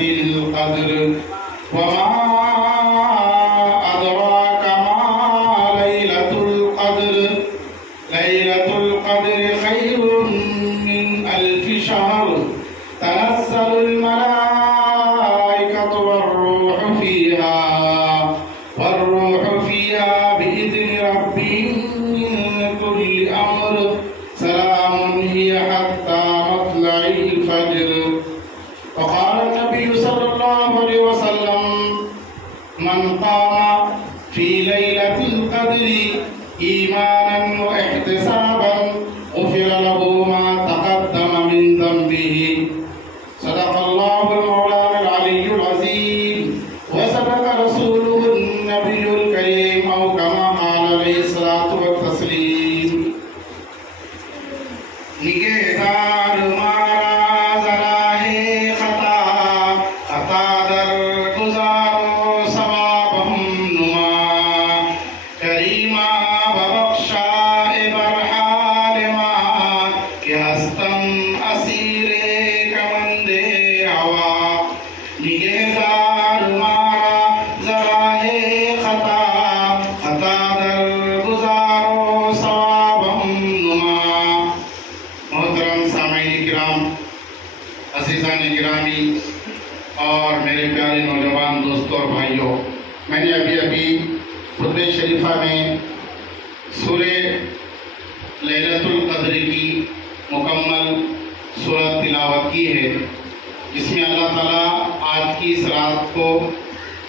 القدر وما أدراك ما ليلة القدر ليلة القدر خير من ألف شهر تنزل الملائكة والروح فيها بإذن ربهم من كل أمر سلام هي حتى مطلع الفجر. وقال النبي صلى الله عليه وسلم من قام في ليلة القدر إيمانا واحتسابا غفر له ما تقدم من ذنبه. صدق الله المولى العلي العظيم وصدق رسوله النبي الكريم أو كما قال عليه الصلاة والتسليم. نگہدار مارا ذرا ہے خطا خطا در گزارو ثواب ہم نما کریمہ ببخشا برحال ما کہ ہستم اسیر کمند ہوا. نگہدار مارا ذرا ہے خطا خطا در گزارو ثواب ہم نما. محترم سامعین کرام، عزیزان گرامی اور میرے پیارے نوجوان دوستوں اور بھائیوں، میں نے ابھی خطبہ شریفہ میں سورہ لیلۃ القدر کی مکمل سورت تلاوت کی ہے، جس میں اللہ تعالیٰ آج کی اس رات کو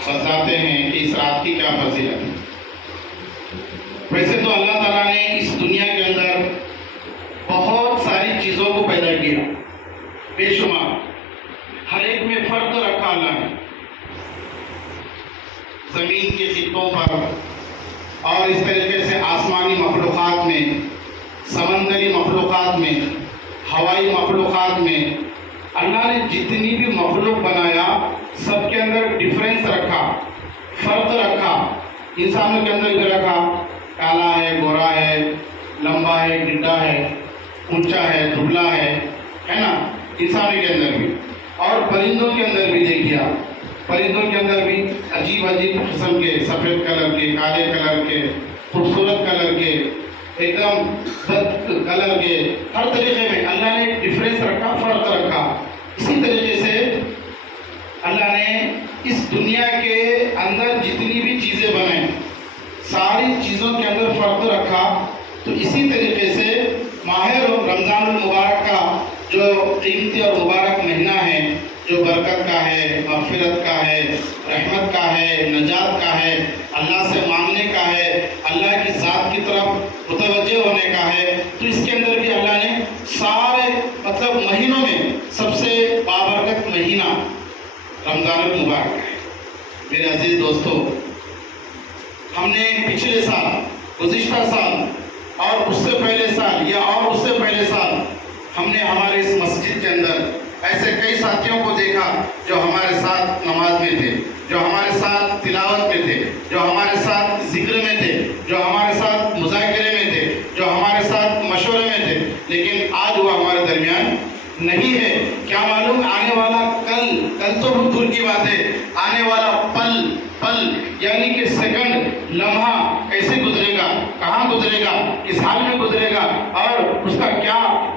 بتلاتے ہیں کہ اس رات کی کیا فضیلت ہے. ویسے تو اللہ تعالیٰ نے اس دنیا کے اندر بہت ساری چیزوں کو پیدا کیا، بے شمار، ہر ایک میں فرق رکھا اللہ نے. زمین کے خطوں پر اور اس طریقے سے آسمانی مخلوقات میں، سمندری مخلوقات میں، ہوائی مخلوقات میں اللہ نے جتنی بھی مخلوق بنایا سب کے اندر ڈیفرنس رکھا، فرق رکھا. انسانوں کے اندر بھی رکھا، کالا ہے، گورا ہے، لمبا ہے، ڈڈا ہے، اونچا ہے، دبلا ہے نا، انسانوں کے اندر بھی. اور پرندوں کے اندر بھی دیکھیے آپ، پرندوں کے اندر بھی عجیب عجیب قسم کے، سفید کلر کے، کالے کلر کے، خوبصورت کلر کے، ایک دم بد کلر کے، ہر طریقے میں اللہ نے ڈفرینس رکھا، فرق رکھا. اسی طریقے سے اللہ نے اس دنیا کے اندر جتنی بھی چیزیں بنائیں ساری چیزوں کے اندر فرق رکھا. تو اسی طریقے سے ماہ رمضان المبارک کا جو قیمتی اور مبارک مہینہ ہے، جو برکت کا ہے، مغفرت کا ہے، رحمت کا ہے، نجات کا ہے، اللہ سے مانگنے کا ہے، اللہ کی ذات کی طرف متوجہ ہونے کا ہے، تو اس کے اندر بھی اللہ نے سارے مہینوں میں سب سے بابرکت مہینہ رمضان المبارک ہے. میرے عزیز دوستو، ہم نے پچھلے سال، گزشتہ سال اور اس سے پہلے سال یا اور اس سے پہلے سال ہم نے ہمارے اس مسجد کے اندر ایسے کئی ساتھیوں کو دیکھا جو ہمارے ساتھ نماز میں تھے، جو ہمارے ساتھ تلاوت میں تھے، جو ہمارے ساتھ ذکر میں تھے، جو ہمارے ساتھ مذاکرے میں تھے، جو ہمارے ساتھ مشورے میں تھے، لیکن آج وہ ہمارے درمیان نہیں ہے. کیا معلوم آنے والا کل تو بہت دور کی بات ہے، آنے والا پل یعنی کہ سیکنڈ، لمحہ کیسے گزرے گا، کہاں گزرے گا، کس حال میں گزرے گا اور اس کا کیا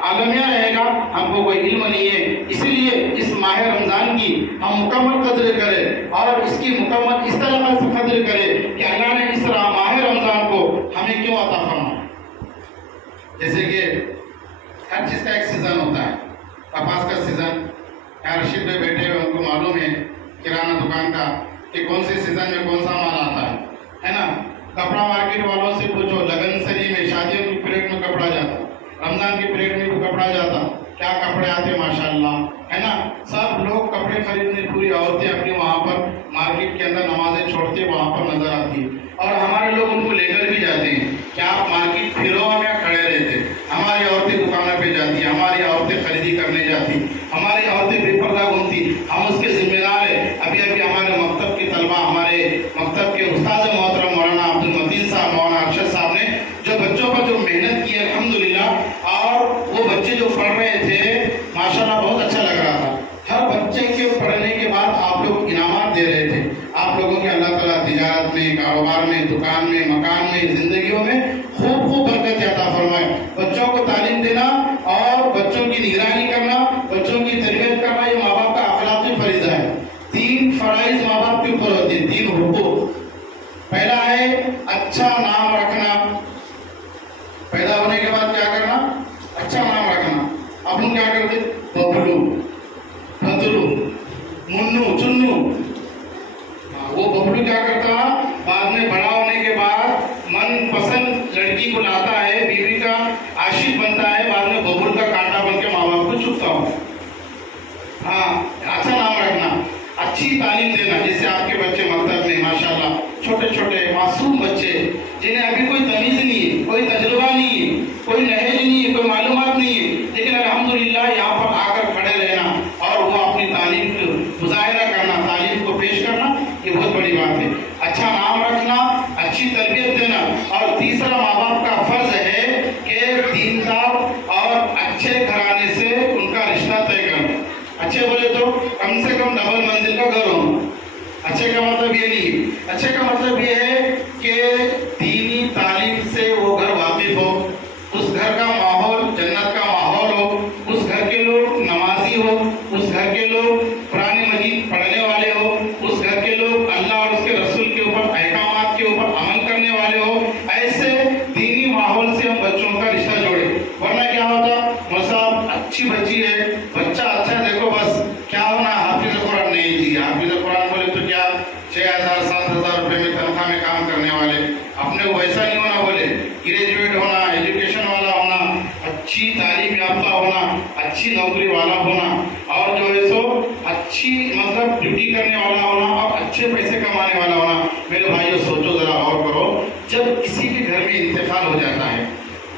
عالمیہ رہے گا، ہم کو کوئی علم نہیں ہے. اسی لیے اس ماہ رمضان کی ہم مکمل قدر کریں اور اس کی مکمل اس طرح سے قدر کریں کہ اللہ نے اس ماہ رمضان کو ہمیں کیوں عطا فرمایا. جیسے کہ ہر چیز کا ایک سیزن ہوتا ہے. کپاس کا سیزن، یہاں رشید میں بیٹھے ہوئے ان کو معلوم ہے کرانہ دکان کا کہ کون سے سیزن میں کون سا مال آتا ہے نا. کپڑا مارکیٹ والوں سے پوچھو، لگن سری میں، شادیوں کی پیریڈ میں کپڑا جاتا، رمضان کی پیریڈ میں بھی کپڑا جاتا، کیا کپڑے آتے ماشاءاللہ ہے نا. سب لوگ کپڑے خریدنے، پوری عورتیں اپنی وہاں پر مارکیٹ کے اندر نمازیں چھوڑتے وہاں پر نظر آتی اور ہمارے لوگ ان کو لے کر بھی جاتے ہیں کہ آپ مارکیٹ پھرو میں کھڑے رہتے. ہماری عورتیں دکانوں پہ جاتی، ہماری عورتیں خریدی کرنے جاتی، ہماری عورتیں بے پردہ گھومتی، ہم اس کے ذمہ دار ہیں. ابھی ہمارے مکتب کی طلبہ، ہمارے مکتب کے استاد محترم مولانا عبدالمتین صاحب، مولانا ارشد صاحب نے جو بچوں پر جو محنت کی الحمدللہ، اور وہ بچے جو پڑھ رہے تھے ماشاءاللہ بہت اچھا لگ رہا تھا. ہر بچے کے پڑھنے کے بعد دکان میں، مکان میں، زندگیوں میں خوب خوب برکت عطا فرمائے۔ بچوں کو تعلیم دینا اور بچوں کی نگرانی کرنا، بچوں کی تربیت کرنا، یہ ماں باپ کا اخلاقی فریضہ ہے۔ 3 فرائض ماں باپ کے اوپر ہوتے ہیں، 3 حقوق۔ پہلا ہے اچھا نام رکھنا، پیدا ہونے کے بعد کیا کرنا؟ اچھا نام رکھنا۔ اب ہم کیا کرتے؟ ببلو، پتلو، منو، چنو۔ وہ ببلو کیا کرتا؟ بعد میں بڑا ہونے کے بعد من پسند لڑکی کو لاتا ہے، بیوی کا عاشق بنتا ہے، بعد میں ببلو کا کانٹا بن کے ماں باپ کو چبھتا ہو۔ ہاں، اچھا نام رکھنا، اچھی تعلیم دینا۔ جیسے آپ کے بچے مکتب میں ماشاءاللہ چھوٹے چھوٹے معصوم بچے جنہیں ابھی کوئی تمیز نہیں ہے، کوئی تجربہ نہیں ہے، کوئی نہج نہیں ہے، کوئی معلومات نہیں ہے، لیکن الحمدللہ یہاں پر آ کر کھڑے رہنا اور وہ اپنی تعلیم کو مظاہرہ کرنا، تعلیم کو پیش کرنا، یہ بہت بڑی بات ہے۔ اچھا نام رکھنا، اچھی تربیت دینا۔ اور تیسرا ماں باپ کا فرض ہے کہ دیندار اور اچھے گھرانے سے ان کا رشتہ طے کرنا۔ اچھے بولے تو کم سے کم ڈبل منزل کا گھر ہونا۔ اچھے کا مطلب یہ نہیں، اچھے کا مطلب یہ ہے کہ دینی تعلیم سے وہ گھر واقف ہو، اس گھر کا ماحول جنت کا ماحول ہو، اس گھر کے لوگ نمازی ہو، اس گھر کے لوگ قرآن مجید پڑھنے والے ہو، اس گھر کے لوگ اللہ اور اس کے رسول کے اوپر احکامات کے اوپر عمل کرنے والے ہو۔ ایسے دینی ماحول سے ہم بچوں کا رشتہ جوڑے، ورنہ کیا ہوتا؟ صاحب اچھی بچی ہے، بچہ اچھا، دیکھو بس کیا ہونا، حافظ قرآن نہیں جی، حافظ قرآن بولے تو کیا 6,000 7,000 روپے میں تنخواہ میں کام کرنے والے، اپنے کو ویسا نہیں ہونا، بولے گریجویٹ ہونا، ایجوکیشن والا ہونا، اچھی تعلیم یافتہ ہونا، اچھی نوکری والا ہونا، اور جو ہے سو اچھی مطلب ڈیوٹی کرنے والا ہونا اور اچھے پیسے کمانے والا ہونا۔ میرے بھائیو سوچو ذرا غور کرو، جب کسی کے گھر میں انتقال ہو جاتا ہے،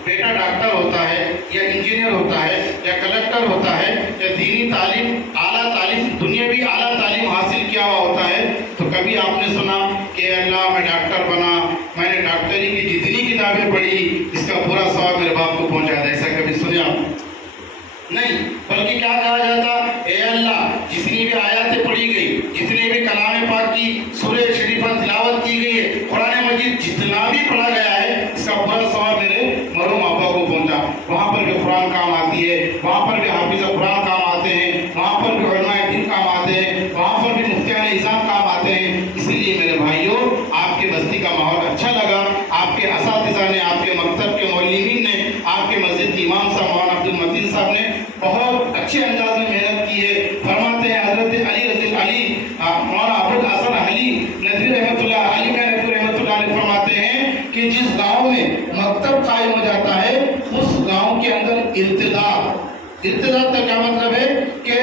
بیٹا ڈاکٹر ہوتا ہے یا انجینئر ہوتا ہے یا کلکٹر ہوتا ہے یا دینی تعلیم اعلیٰ تعلیم دنیاوی اعلیٰ تعلیم حاصل کیا ہوا ہوتا ہے، تو کبھی آپ نے سنا کہ اللہ میں ڈاکٹر بنا، میں نے ڈاکٹری کی جتنی کتابیں پڑھی اس کا پورا ثواب میرے باپ کو پہنچا دیا؟ ایسا کبھی سنے آپ؟ نہیں، بلکہ کیا کہا جاتا؟ اے اللہ، جتنی بھی آیاتیں پڑھی گئی، جتنے بھی کلام پاک کی سورہ شریفہ تلاوت کی گئی ہے، قرآن مجید جتنا بھی پڑھا گیا ہے، اس کا پورا ثواب میرے مرحوم آبا کو پہنچا۔ وہاں پر بھی قرآن کام آتی ہے، وہاں پر بھی حافظ قرآن کام آتے ہیں، وہاں پر بھی علماء دین کام آتے ہیں، وہاں پر بھی مفتیان نظام کام آتے ہیں۔ اسی لیے میرے بھائیوں، آپ کی بستی کا ماحول اچھا لگا، آپ کے اساتذہ نے، آپ کے مکتب کے معلمین نے، آپ کے مسجد کے امام صاحب مولانا عبد المتین صاحب نے بہت اچھے انداز میں محنت کی ہے۔ فرماتے ہیں حضرت علی رضی علی مولانا ابو الحسن علی ندوی رحمۃ اللہ علی میں ندوی رحمۃ اللہ علیہ فرماتے ہیں کہ جس گاؤں میں مکتب قائم ہو جاتا ہے، اس گاؤں کے اندر ارتداد کا کیا مطلب ہے کہ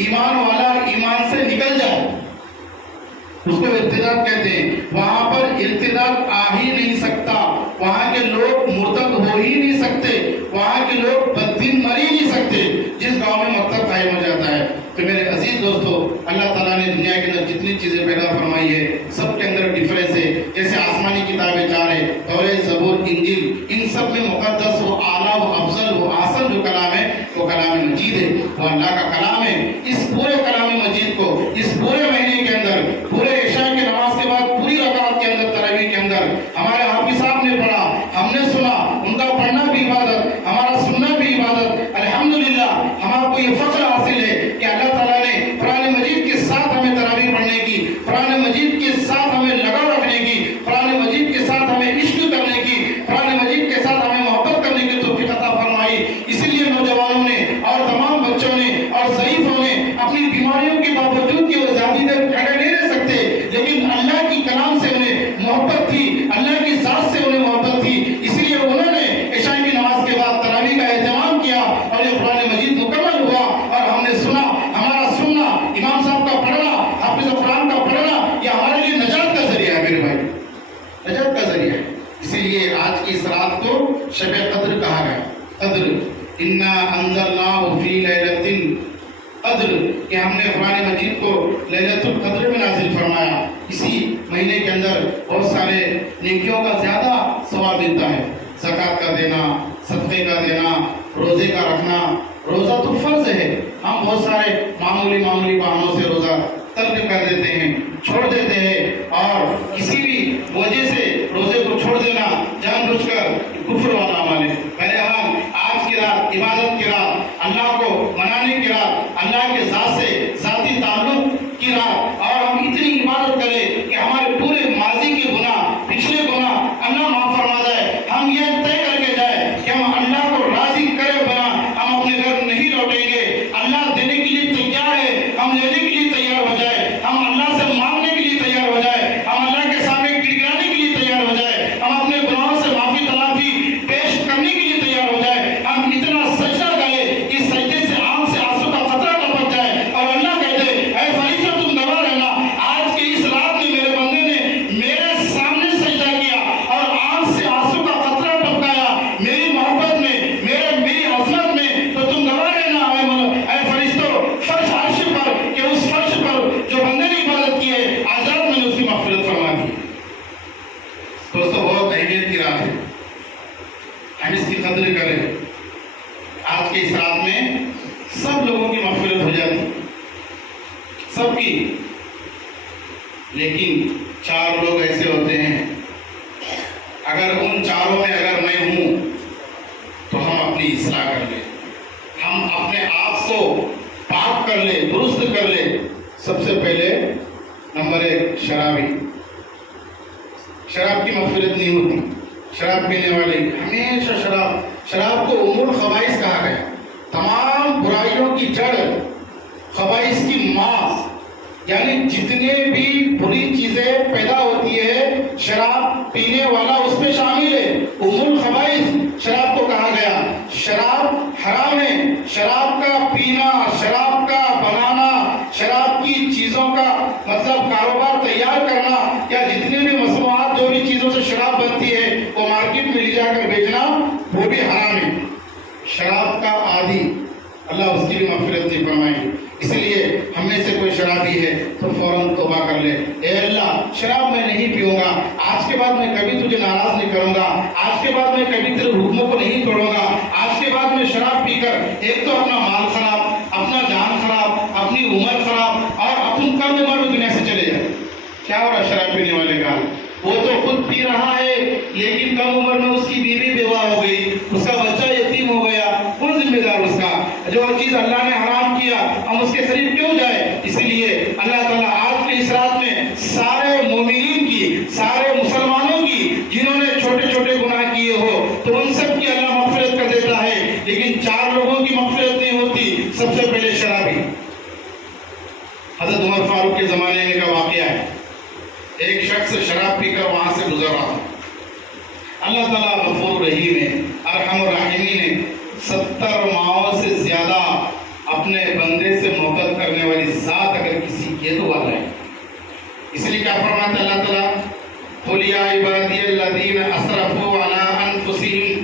ایمان والا ایمان سے نکل جائے، اس کو ارتداد کہتے ہیں۔ وہاں پر ارتداد آ ہی نہیں سکتا، وہاں کے لوگ مرتد ہو ہی نہیں سکتے، وہاں کے لوگ بددین مر ہی نہیں سکتے جس گاؤں میں مکتب قائم ہو جاتا ہے۔ تو میرے عزیز دوستو، اللہ تعالیٰ نے دنیا کے اندر جتنی چیزیں پیدا فرمائی ہے، سب کے اندر ڈیفرنس ہے۔ جیسے آسمانی کتابیں 4 ہیں، تورات، زبور، انجیل، ان سب میں مقدس و اعلیٰ و افضل و احسن جو کلام ہے وہ کلام مجید ہے، وہ اللہ کا کلام ہے۔ اس پورے کلام مجید کو اس پورے مہینے کے اندر، پورے عشاء کی نماز کے بعد پوری رکعت کے اندر، تراویح کے اندر ہمارے حافظ صاحب نے پڑھا، ہم نے سنا، ان کا پڑھنا بھی عبادت، ہمارا سننا بھی عبادت۔ الحمدللہ ہمارا کو یہ فخر حاصل ہے کہ اللہ تعالیٰ نے قرآن مجید کے ساتھ ہمیں تراویح پڑھنے کی، قرآن مجید کے ساتھ ہمیں لگاؤ رکھنے کی، قرآن مجید کے ساتھ ہمیں عشق کرنے کی، قرآن مجید کے ساتھ ہمیں محبت کرنے کی توفیق عطا فرمائی۔ اسی لیے نوجوانوں نے اور تمام بچوں نے اور ضعیفوں نے اپنی بیماریوں کے باوجود کہ وہ زیادہ دیر کھڑے نہیں رہ سکتے، لیکن اللہ کی کلام سے انہیں محبت تھی، اللہ کی ذات سے انہیں محبت تھی، اسی لیے انہوں نے عشاء کی نماز کے بعد تراویح کا اہتمام کیا اور یہ قرآن مجید مکمل ہوا اور ہم نے سنا۔ ہمارا سننا، امام صاحب کا پڑھنا، حافظ قرآن کا پڑھنا، یہ ہمارے لیے نجات کا ذریعہ ہے میرے بھائی، نجات کا ذریعہ ہے۔ اسی لیے آج کی اس رات کو شب قدر کہا گیا۔ قدر، انا انزلناہ فی لیلۃ قدر، کہ ہم نے قرآن مجید کو لیلۃ القدر میں نازل فرمایا۔ اسی مہینے کے اندر بہت سارے نیکیوں کا زیادہ ثواب ملتا ہے، زکوٰۃ کا دینا، صدقے کا دینا، روزے کا رکھنا۔ روزہ تو فرض ہے، ہم بہت سارے معمولی بہانوں سے روزہ ترک کر دیتے ہیں، چھوڑ دیتے ہیں، اور کسی بھی وجہ سے رات اور ہم اتنی عبادت کریں کہ ہمارے پورے ماضی کے گناہ، پچھلے گناہ اللہ معاف فرما جائے. ہم یہ طے کر کے جائیں کہ ہم اللہ کو راضی کرے بنا ہم اپنے گھر نہیں لوٹیں گے. اللہ دینے کے لیے تیار ہے، ہم لینے کے لیے تیار ہو جائے، ہم اللہ سے مانگنے کے لیے تیار ہو جائے، ہم اللہ کے سامنے گڑگڑانے کے لیے تیار ہو جائے، ہم اپنے گناہوں سے معافی تلافی پیش کرنے کے لیے تیار ہو جائے. ہم اتنا سجدہ کریں کہ سجدے سے آنکھ سے آنسو کا قطرہ ٹپک جائے اور اللہ کہتے اے فرشتوں تم گواہ رہنا، آج کے اس رات میں میرے بندے نے میرے سامنے سجدہ کیا اور آنکھ سے آنسو کا قطرہ ٹپکایا میری محبت میں، میری عظمت میں، تو تم گواہ رہنا اے فرشتوں فرش عرش پر کہ اس فرش پر جو بندے نے عبادت کی ہے آج رات میں نے اس کی مغفرت فرما دی. دوستو بہت اہمیت کی رات ہے، ہم اس کی قدر کریں. آج کے اس رات میں سب لوگوں کی مغفرت ہو جاتی، سب کی، لیکن 4 لوگ ایسے ہوتے ہیں اگر ان 4 میں اگر میں ہوں تو ہم اپنی اصلاح کر لیں، ہم اپنے آپ کو پاک کر لیں، درست کر لیں. سب سے پہلے نمبر 1 شرابی. شراب کی مغفرت نہیں ہوتی. شراب پینے والے ہمیشہ شراب کو ام الخبائث کہا گیا، تمام برائیوں کی جڑ، خبائث کی ماں، یعنی جتنے بھی بری چیزیں پیدا ہوتی ہے شراب پینے والا اس میں شامل ہے. ام الخبائث شراب کو کہا گیا. شراب حرام ہے، شراب کا پینا، شراب کا بنانا، شراب کی چیزوں کا مطلب کاروبار تیار کرنا یا جتنے بھی مصنوعات جو بھی چیزوں سے شراب بنتی ہے وہ مارکیٹ میں لے جا کر بیچنا وہ بھی حرام ہے. شراب کا عادی اللہ اس کی بھی مغفرت نہیں فرمائیں گے. اس لیے ہم میں سے کوئی شرابی ہے تو فوراً توبہ کر لے. اے اللہ شراب میں نہیں پیوں گا، آج کے بعد میں کبھی تجھے ناراض نہیں کروں گا، آج کے بعد میں کبھی تیرے حکموں کو نہیں توڑوں گا. آج کے بعد میں شراب پی کر ایک تو اپنا مال خراب، اپنا جان خراب، اپنی عمر خراب اور اپن کم عمر میں دنیا سے چلے جائے. کیا ہو رہا شراب پینے والے کا؟ وہ تو خود پی رہا ہے لیکن کم عمر میں اس کی بیوی بیوہ ہو گئی، اس کا بچہ یتیم ہو گیا. کون ذمہ دار اس کا؟ جو چیز اللہ نے حرام کیا ہم اس کے قریب کیوں جائے؟ اسی لیے اللہ تعالیٰ آج کے اس رات میں سارے مومنین کی، سارے مسلمانوں کی جنہوں نے چھوٹے چھوٹے گناہ کیے ہو تو ان سب کی اللہ مغفرت کر دیتا ہے، لیکن 4 لوگوں کی مغفرت نہیں ہوتی. سب سے پہلے شرابی. حضرت عمر فاروق کے زمانے میں کا واقعہ ہے. ایک شخص شراب پی کر وہاں سے گزر رہا تھا. اللہ تعالیٰ غفور رحیم ہے، ارحم الراحمین ہے. 70 ماہوں سے زیادہ اپنے بندے سے محبت کرنے والی ذات اگر کسی کی تو والا ہے. اس لیے کیا فرماتا ہے اللہ تعالیٰ؟ قُلْ يَا عِبَادِيَ الَّذِينَ أَسْرَفُوا عَلَىٰ أَنفُسِهِمْ،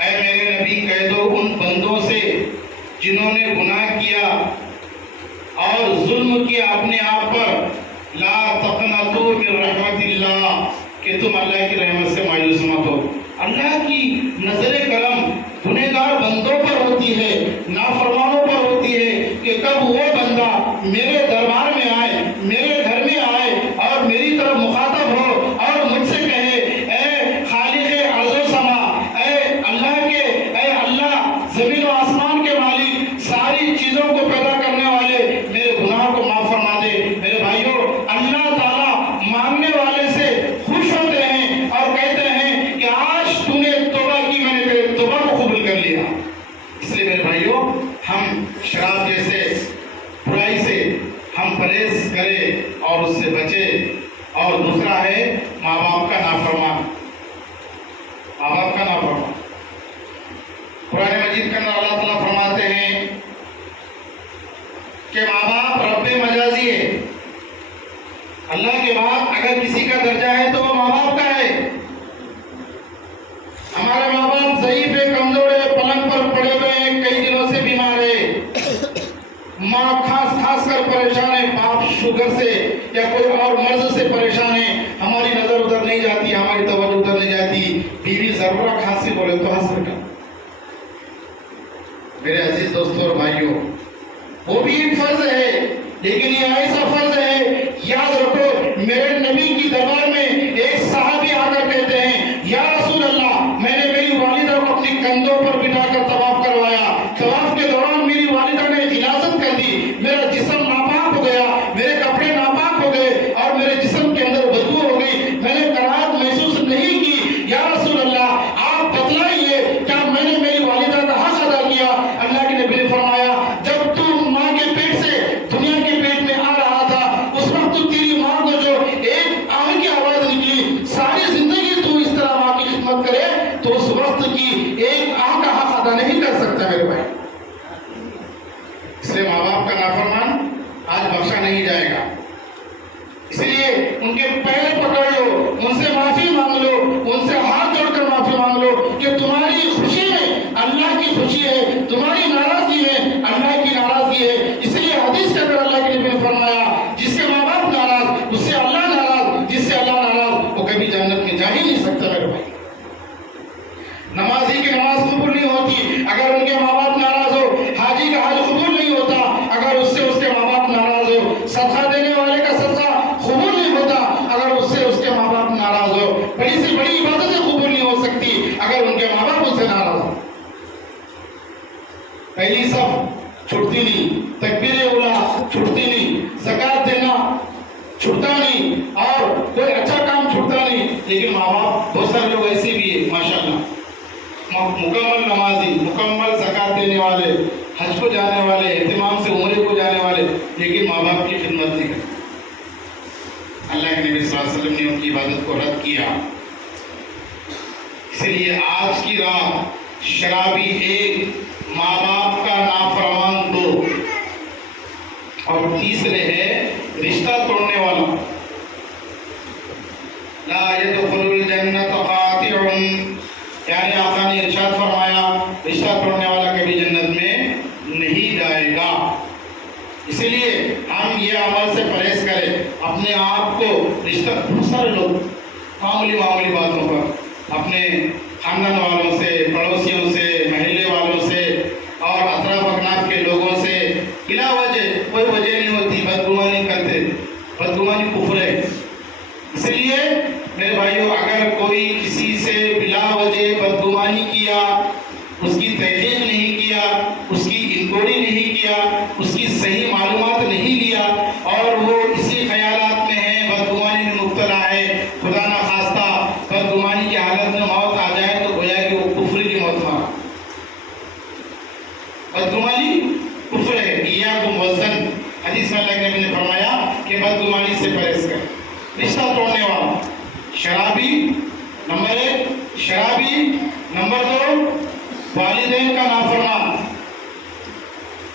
اے میرے نبی کہہ دو ان بندوں سے جنہوں نے گناہ کیا اور ظلم کیا اپنے آپ پر، لا تقنطوا من رحمت اللہ، کہ تم اللہ کی رحمت سے مایوس مت ہو. اللہ کی نظر کرم گنہگار بندوں پر ہوتی ہے، نافرمانوں پر ہوتی ہے کہ کب وہ بندہ میرے دربار میں آئے، میرے گھر میں آئے اور میری طرف مخاطب ہو اور مجھ سے کہے اے خالق ارض و سما، اے اللہ زمین و آسمان کے مالک، ساری چیزوں کو پیدا کرنے والے، میرے گناہ کو معاف فرما دے. میرے بھائیوں اللہ تعالیٰ مانگنے والے سے خوش ہوتے ہیں اور کہتے ہیں کہ آج تو نے توبہ کی، میں نے تیرے توبہ کو قبول کر لیا. اس لیے میرے بھائیوں ہم شراب جیسے برائی سے ہم پرہیز کریں اور اس سے بچیں. اور دوسرا ہے ماں باپ کا نافرمان. ماں باپ کا نافرمان. قرآن مجید کے اندر اللہ تعالیٰ فرماتے ہیں کہ ماں باپ رب مجازی ہے. اللہ کے بعد اگر کسی کا درجہ ہے تو وہ ماں باپ کا ہے. ہمارے ماں باپ ضعیف ہے، کمزور ہے، پلنگ پر پڑے ہوئے ہیں، کئی دنوں سے بیمار ہے، ماں خاص کر پریشان ہے، باپ شوگر سے یا کوئی اور مرض سے پریشان ہے، ہماری نظر ادھر نہیں جاتی، ہماری توجہ ادھر نہیں جاتی. بیوی ضرورہ کھانسی بولے تو ہنس رکھا. میرے عزیز دوستوں اور بھائیوں وہ بھی ایک فرض ہے، لیکن یہ ایسا فرض ہے، یاد رکھو میرے نبی کی دربار میں ایک صحابی آ کر کہتے ہیں یا رسول اللہ میں نے میری والدہ کو اپنی کندھوں پر بٹھا کر طواف کروایا، طواف کے دوران میری والدہ نے اجازت کر دی، میرا جسم ناپاک ہو گیا، آج بخشا نہیں جائے گا. اس لیے ان کے پیر پکڑ لو, ان سے معافی مانگ لو, ان سے ہاتھ جوڑ کر معافی مانگ لو کہ تمہاری خوشی میں اللہ کی خوشی ہے, تمہاری ناراضگی میں اللہ کی ناراضگی ہے. اس لیے حدیث کے اندر اللہ کے نبی نے فرمایا جس کے ماں باپ ناراض اس سے اللہ ناراض, جس سے اللہ ناراض وہ کبھی جنت میں جا ہی نہیں سکتا. میرے بھائی, نمازی کی نماز قبول نہیں ہوتی اگر ان کے ماں باپ ناراض ہو, حاجی کا حج قبول نہیں ہوتا اگر اس سے اس کے ماں باپ ناراض ہو, صدقہ دینے والے کا صدقہ قبول نہیں ہوتا اگر اس سے اس کے ماں باپ ناراض ہو, بڑی سے بڑی عبادتیں قبول نہیں ہو سکتی اگر ان کے ماں باپ ان سے ناراض ہو. پہلی صف چھوٹتی نہیں, تکبیر اولیٰ چھوٹتی نہیں, زکات دینا چھوٹتا نہیں, اور کوئی اچھا کام چھوٹتا نہیں. لیکن ماں باپ بہت سارے لوگ ایسے بھی ہیں ماشاءاللہ, مکمل نمازی, مکمل زکات دینے والے, حج کو جانے والے, اہتمام سے عمرے کو جانے والے, لیکن ماں باپ کی خدمت نہیں کرتے. اللہ کے نبی صلی اللہ علیہ وسلم نے ان کی عبادت کو رد کیا. اس لیے آج کی رات شرابی ایک, ماں باپ کا نافرمان دو, اور تیسرے ہے رشتہ توڑنے والا. لا يدخل الجنت قاطع, یعنی آقا نے ارشاد فرمایا رشتہ توڑنے والا کبھی جنت میں نہیں جائے گا. اسی لیے ہم یہ عمل سے پرہیز کریں, اپنے آپ کو رشتہ, بہت سارے لوگ معمولی باتوں پر اپنے خاندان والوں سے, پڑوسیوں سے, محلے والوں سے اور اطراف اکناف کے لوگوں سے بلا وجہ, کوئی وجہ نہیں ہوتی, بدگمانی کرتے. بدگمانی کفر ہے. اس لیے میرے بھائیوں, اگر کوئی کسی سے بلا وجہ بدگمانی کیا, اس کی تحقیق نہیں کیا, اس کی انکوائری نہیں کیا, اس کی صحیح معلومات نہیں لیا, اور وہ اسی خیالات میں ہے, بدگمانی میں مبتلا ہے, خدا نخواستہ بدگمانی کی حالت میں موت آ جائے تو گویا کہ وہ کفر کی موت مارا. بدگمانی کفر ہے. ایاکم والظن, حدیث میں اللہ کے نبی نے فرمایا کہ بدگمانی سے پرہیز کر. رشتہ توڑنے والا شرابی نمبر 1, شرابی نمبر 2, والدین کا نافرمان,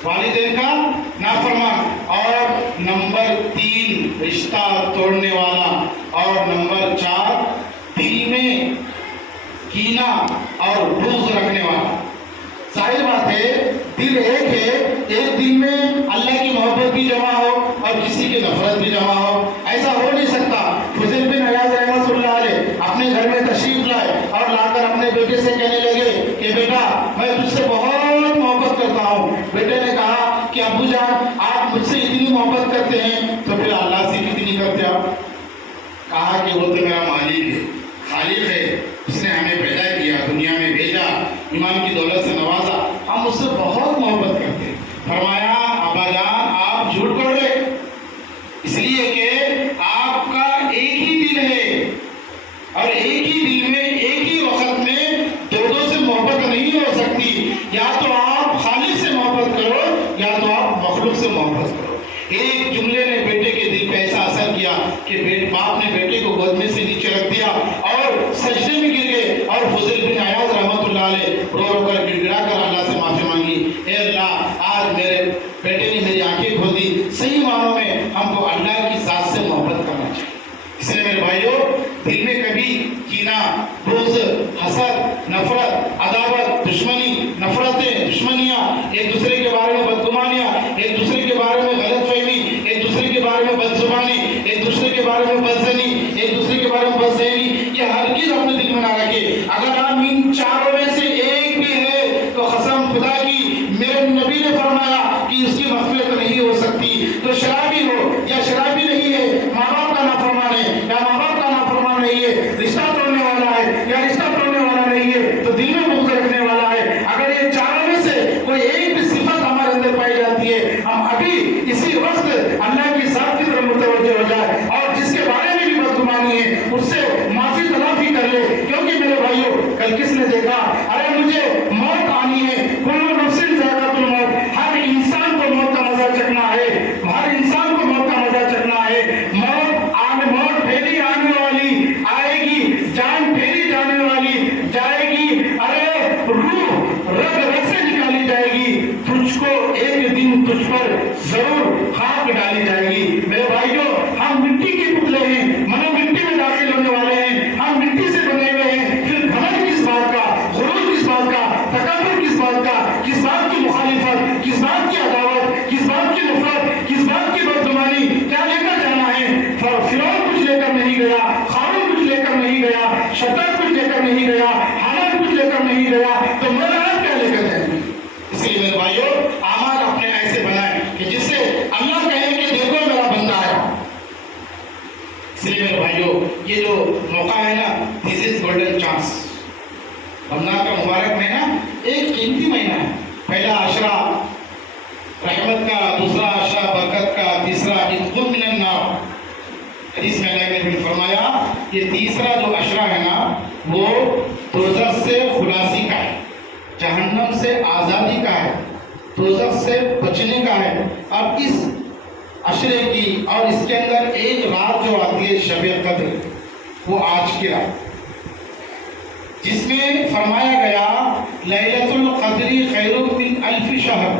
والدین کا نافرمان, اور نمبر 3 رشتہ توڑنے والا, اور نمبر 4 دل میں کینہ اور بغض رکھنے والا. ظاہر بات ہے دل ایک ہے, ایک دل میں اللہ کی محبت بھی جمع ہو اور کسی کی نفرت بھی جمع ہو, ایسا ہو نہیں سکتا. فضیل بن عیاض رحمۃ اللہ علیہ اپنے گھر میں تشریف لائے اور لا کر اپنے بیٹے سے کہنے لگے کہ بیٹا میں تجھ سے بہت محبت کرتا ہوں. بیٹے نے کہا کہ ابو جان آپ مجھ سے اتنی محبت کرتے ہیں تو پھر اللہ سے کتنی کرتے آپ؟ کہا کہ وہ تو میرا مالک ہے, خالق ہے, اس نے ہمیں پیدا کیا, دنیا میں بھیجا, ایمان کی دولت سے نوازا, ہم اس سے بہت محبت کرتے ہیں. فرمایا ابا جان آپ جھوٹ بول رہے, اس لیے کہ آپ کا ایک ہی دل ہے, اور ایک ہی دل میں ایک ہی وقت میں دو سے محبت نہیں ہو سکتی. یا تو آپ خالق سے محبت کرو یا تو آپ مخلوق سے محبت کرو. ایک جملے نے بیٹے کے دل پہ ایسا اثر کیا کہ باپ نے بیٹے کو گود میں سے نیچے رکھ دیا اور سجدے میں گر گئے, اور فضیل بن عیاض رحمۃ اللہ علیہ رو رو کر گڑ گڑا کر اللہ سے معافی مانگی, اے اللہ آج میرے بیٹے نے میری آنکھیں کھول دی. صحیح معنوں میں ہم کو اللہ کی ذات سے محبت کرنا چاہیے. اس لیے میرے بھائیوں, دل میں کبھی کینہ, بغض, حسد, نفرت, عداوت, دشمنی, نفرتیں, دشمنیاں, ایک دوسرے کے بارے میں بدگمانیاں, ایک دوسرے کے بارے میں غلط فہمی, ایک دوسرے کے بارے میں بدزبانی, ایک دوسرے کے بارے میں بدزنی, ایک دوسرے کے بارے میں بدذہنی, یہ ہرگز اپنے دل میں نہ رکھے. اگر ہم ان چاروں میں سے ایک بھی ہے تو قسم خدا کی, میرے نبی نے فرمایا کہ اس کی تجھ پر ضرور خاک ڈالی جائے گی۔ میرے بھائیوں، ہم مٹی کے پتلے ہیں، منو مٹی میں داخل ہونے والے ہیں، ہم مٹی سے بنے ہوئے ہیں، پھر گھمنڈ کس بات کا، غرور کس بات کا، تکبر کس بات کا، کس بات کی مخالفت، کس بات کی عداوت، کس بات کی نفرت، کس بات کی بدگمانی، کیا لے کر جانا ہے؟ فرعون کچھ لے کر نہیں گیا، قارون کچھ لے کر نہیں گیا، شداد کچھ لے کر نہیں گیا، حالات کچھ لے کر نہیں گیا، تو میرا آپ کیا لے کر جائیں گے؟ اس لیے میرے بھائیوں، اعمال اپنے ایسے بنائیں کہ جس سے اللہ کہے کہ دیکھو میرا بندہ ہے۔ اس لیے میرے بھائیوں، یہ جو موقع ہے نا، دس از گولڈن چانس۔ رمضان کا مبارک مہینہ ایک قیمتی مہینہ ہے۔ پہلا عشرہ رحمت کا، دوسرا عشرہ برکت کا، تیسرا عتق من النار۔ حدیث میں اللہ نے فرمایا یہ تیسرا جو عشرہ ہے نا، وہ دوزخ سے خلاصی کا ہے، جہنم سے آزادی کا ہے، دوزخ سے بچنے کا ہے۔ اب اس عشرے کی اور اس کے اندر ایک رات جو آتی ہے شب قدر، وہ آج کی رات، جس میں فرمایا گیا لیلۃ القدر خیر من الف شہر۔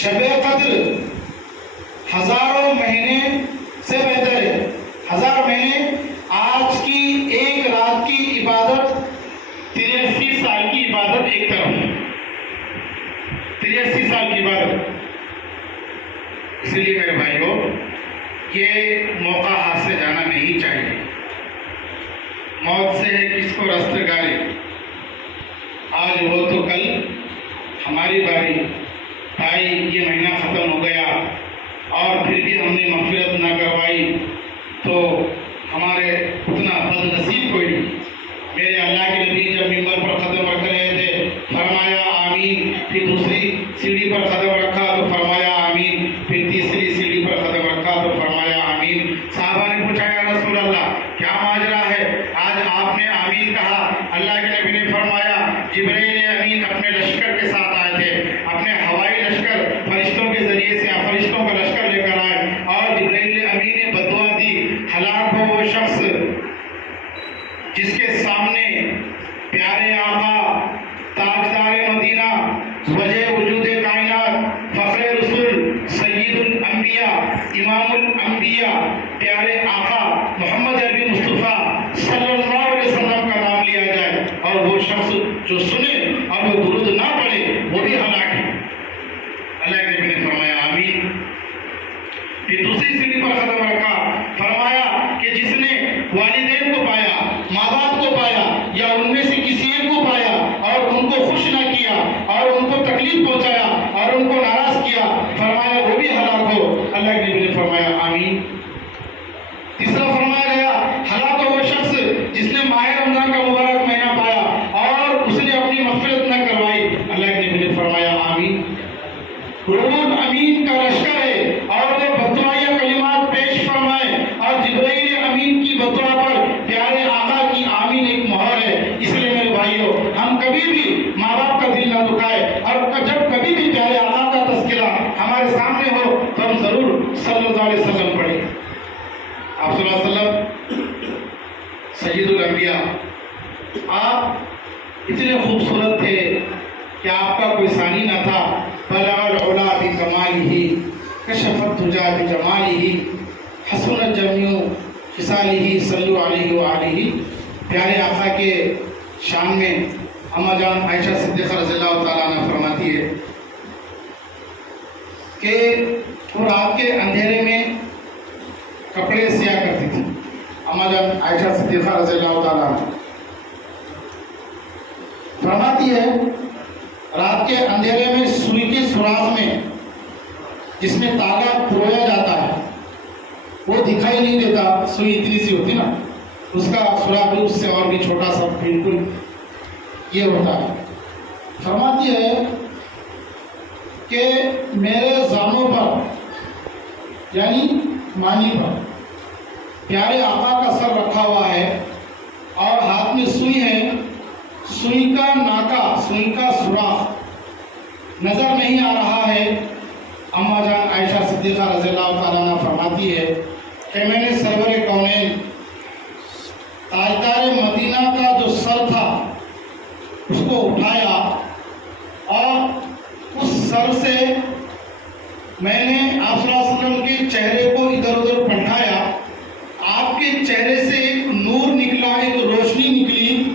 شب قدر ہزاروں مہینے سے بہتر ہے۔ ہزار مہینے، آج کی ایک رات کی عبادت 83 سال کی عبادت ایک طرف ہے، 83 سال کی عبادت۔ اس لیے میرے بھائیوں، یہ موقع ہاتھ سے جانا نہیں چاہیے۔ موت سے ہے کس کو رستگاری، آج ہو تو کل ہماری باری۔ بھائی یہ مہینہ ختم ہو گیا اور پھر بھی ہم نے مغفرت نہ کروائی تو ہمارے اتنا بد نصیب کوئی نہیں۔ میرے اللہ کے نبی جب ممبر پر قدم رکھ رہے تھے فرمایا آمین، پھر دوسری سیڑھی پر قدم رکھا تو فرمایا آمین، پھر تیسری سیڑھی پر قدم رکھا تو فرمایا آمین۔ صحابہ نے پوچھا یا رسول اللہ کیا ماجرا ہے، آج آپ نے آمین کہا؟ اللہ کے نبی نے فرمایا جبرائیل امین اپنے لشکر کے ساتھ آئے تھے، اپنے ہوائی لشکر فرشتوں کے ذریعے سے فرشتوں کا لشکر لے کر آئے، اور جبرائیل امین نے بدعا دی ہلاک ہو وہ شخص جس کے سامنے پیارے آقا، تاجدار مدینہ، وجہ وجود کائنات، فخر رسول، سید الانبیاء، امام الانبیاء، پیارے آقا محمد عربی مصطفیٰ صلی اللہ علیہ وسلم کا نام لیا جائے، اور وہ شخص جو سنے اور وہ درود نہ پڑھے وہ بھی ہلاک ہے۔ اللہ کے نبی نے فرمایا آمین۔ پھر دوسری سیڑھی پر قدم رکھا، فرمایا کہ جس نے والدین کو پایا، ماں باپ کو پایا، یا ان میں سے کسی ایک کو پایا اور ان کو خوش نہ کیا اور ان کو تکلیف پہنچایا اور ان کو ناراض کیا، فرمایا وہ بھی ہلاک ہو۔ اللہ کے نبی نے فرمایا آمین۔ تیسرا فرمایا گیا ہلاک ہو وہ شخص جس نے ماہ رمضان کا مبارک مہینہ پایا اور اس نے اپنی مغفرت نہ کروائی۔ اللہ کے نبی نے فرمایا آمین۔ روح امین کا لشکر ہے اور وہ بددعائیہ کلمات پیش فرمائے، اور جبرائیل امین کی بددعا پر پیارے آقا کی آمین ایک مہر ہے۔ اس لیے میرے بھائیوں، ہم کبھی بھی ماں باپ کا دل نہ دکھائے، اور جب کبھی بھی پیارے آقا کا تذکرہ ہمارے سامنے ہو تو ہم ضرور صلی اللہ علیہ وسلم پڑھیں۔ آپ صلی اللہ علیہ وسلم سید الانبیاء، آپ اتنے خوبصورت تھے کہ آپ کا کوئی ثانی نہ تھا۔ بلغ العلا بکمالہ، کشف الدجی بجمالہ، حسن جمیع خصالہ، صلوا علیہ وآلہ۔ پیارے آقا کے شان میں اماں جان عائشہ صدیقہ رضی اللہ تعالیٰ عنہ فرماتی ہے کہ وہ رات کے اندھیرے میں کپڑے سیا کرتی تھی۔ اماں جان عائشہ صدیقہ رضی اللہ تعالیٰ عنہ فرماتی ہے رات کے اندھیرے میں سوئی کے سوراخ میں جس میں تاگا پرویا جاتا ہے وہ دکھائی نہیں دیتا، سوئی اتنی سی ہوتی نا، اس کا سوراخ بھی اس سے اور بھی چھوٹا سا بالکل یہ ہوتا ہے۔ فرماتی ہے کہ میرے زانوں پر یعنی مانی پر پیارے آقا کا سر رکھا ہوا ہے اور ہاتھ میں سوئی ہے، سوئی کا ناکا، سوئی کا سوراخ نظر نہیں آ رہا ہے۔ اماں جان عائشہ صدیقہ رضی اللہ تعالیٰ عنہ فرماتی ہے کہ میں نے سرور کونین تاجدار مدینہ کا جو سر تھا اس کو اٹھایا اور اس سر سے میں نے آپ صلی اللہ علیہ وسلم کے چہرے کو ادھر ادھر پلٹایا، آپ کے چہرے سے ایک نور نکلا، ایک روشنی نکلی.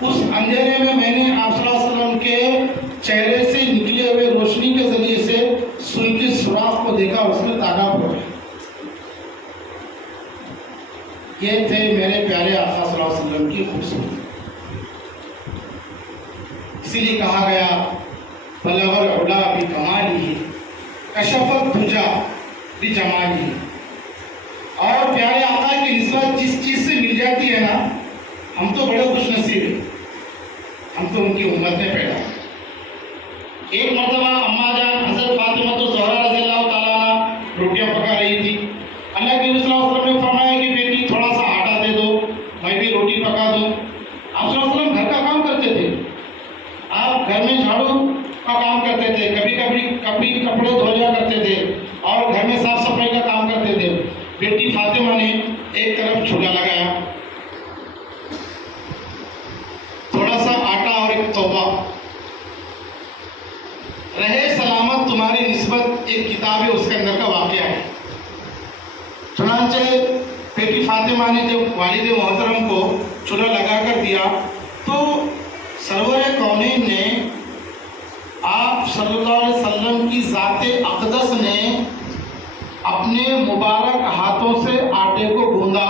اس اندھیرے میں نے آپ صلی اللہ علیہ وسلم کے چہرے سے نکلے ہوئے روشنی کے ذریعے سے سوئی کے سوراخ کو دیکھا، اس میں تاغا پڑا. یہ تھے میرے پیارے آقا صلی اللہ علیہ وسلم کی خوبصورتی. اسی لیے کہا گیا بلغ العلا بکمالہ کشف الدجا بجمالہ. اور پیارے آقا کی نسبت جس چیز سے مل جاتی ہے نا، ہم تو بڑے خوش نصیب ہیں، ہم تو ان کی امت میں پیدا ہوئے. ایک مرتبہ اماں جان حضرت فاطمہ الزہرا رضی اللہ تعالیٰ عنہ روٹیاں پکا رہی تھی. اللہ کے نبی صلی اللہ علیہ وسلم نے فرمایا کہ بیٹی تھوڑا سا آٹا دے دو، میں بھی روٹی پکا دوں. آپ صلی اللہ علیہ وسلم گھر کا کام کرتے تھے، آپ گھر میں جھاڑو کا کام کرتے تھے، کبھی کپڑے دھویا کرتے تھے اور گھر میں صاف صفائی کا کام کرتے تھے. بیٹی فاطمہ نے ایک طرف چولہا لگایا، تھوڑا سا آٹا اور ایک توبہ، رہے سلامت تمہاری نسبت ایک کتاب ہے، اس کے اندر کا واقعہ ہے. چنانچہ بیٹی فاطمہ نے جب والد محترم کو چولہا لگا کر دیا تو سرور کونین نے، آپ صلی اللہ علیہ وسلم کی ذات اقدس نے اپنے مبارک ہاتھوں سے آٹے کو گوندا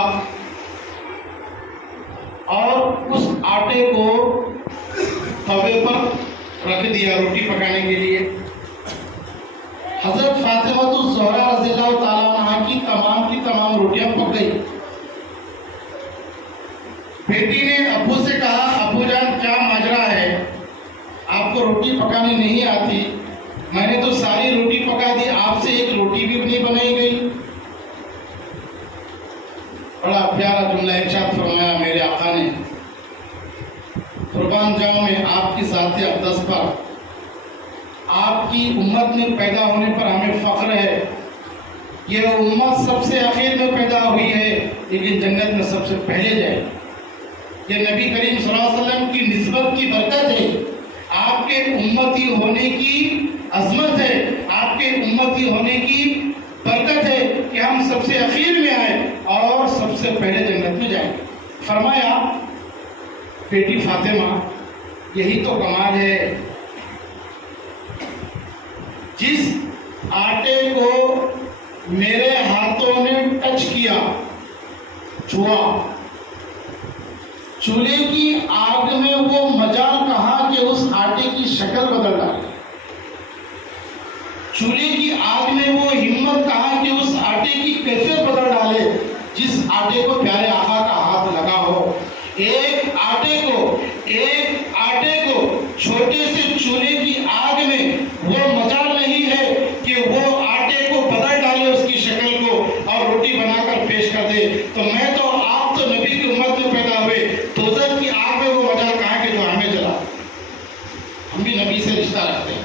اور اس آٹے کو توے پر رکھ دیا روٹی پکانے کے لیے. حضرت فاطمہ الزہرا رضی اللہ تعالیٰ عنہ کی تمام روٹیاں پک گئی. بیٹی نے ابو سے کہا، ابو جان کیا ماجرا ہے، آپ کو روٹی پکانے نہیں آتی؟ میں نے تو ساری روٹی پکا دی، آپ سے ایک روٹی بھی نہیں بنائی گئی. بڑا پیارا جملہ ارشاد فرمایا میرے آقا نے، قربان جاؤں میں آپ کی ذات اقدس پر، آپ کی امت میں پیدا ہونے پر ہمیں فخر ہے. یہ امت سب سے اخیر میں پیدا ہوئی ہے لیکن جنت میں سب سے پہلے جائے. یہ نبی کریم صلی اللہ علیہ وسلم کی نسبت کی برکت ہے، آپ کے امتی ہونے کی عظمت ہے، آپ کے امتی ہونے کی برکت ہے کہ ہم سب سے اخیر میں آئے اور سب سے پہلے جنت میں جائیں. فرمایا بیٹی فاطمہ یہی تو کمال ہے، جس آٹے کو میرے ہاتھوں نے ٹچ کیا، چھوا، چولہے کی آگ میں وہ مجال کہاں کہ اس آٹے کی شکل بدل ڈالے، چولہے کی آگ میں وہ ہمت کہاں کہ اس آٹے کی کیفیت بدل ڈالے جس آٹے کو پیارے آقا کا ہاتھ لگا ہو. ایک آٹے کو چھوٹے سے چولہے کی آگ میں وہ مجال نہیں ہے کہ وہ آٹے کو بدل ڈالے اس کی شکل کو اور روٹی بنا کر پیش کر دے. تو میں تو آپ تو نبی کی امت میں پیدا ہوئے، دوزخ کی آگ میں وہ مجال کہاں کہ جو ہمیں جلا. ہم بھی نبی سے رشتہ رکھتے ہیں،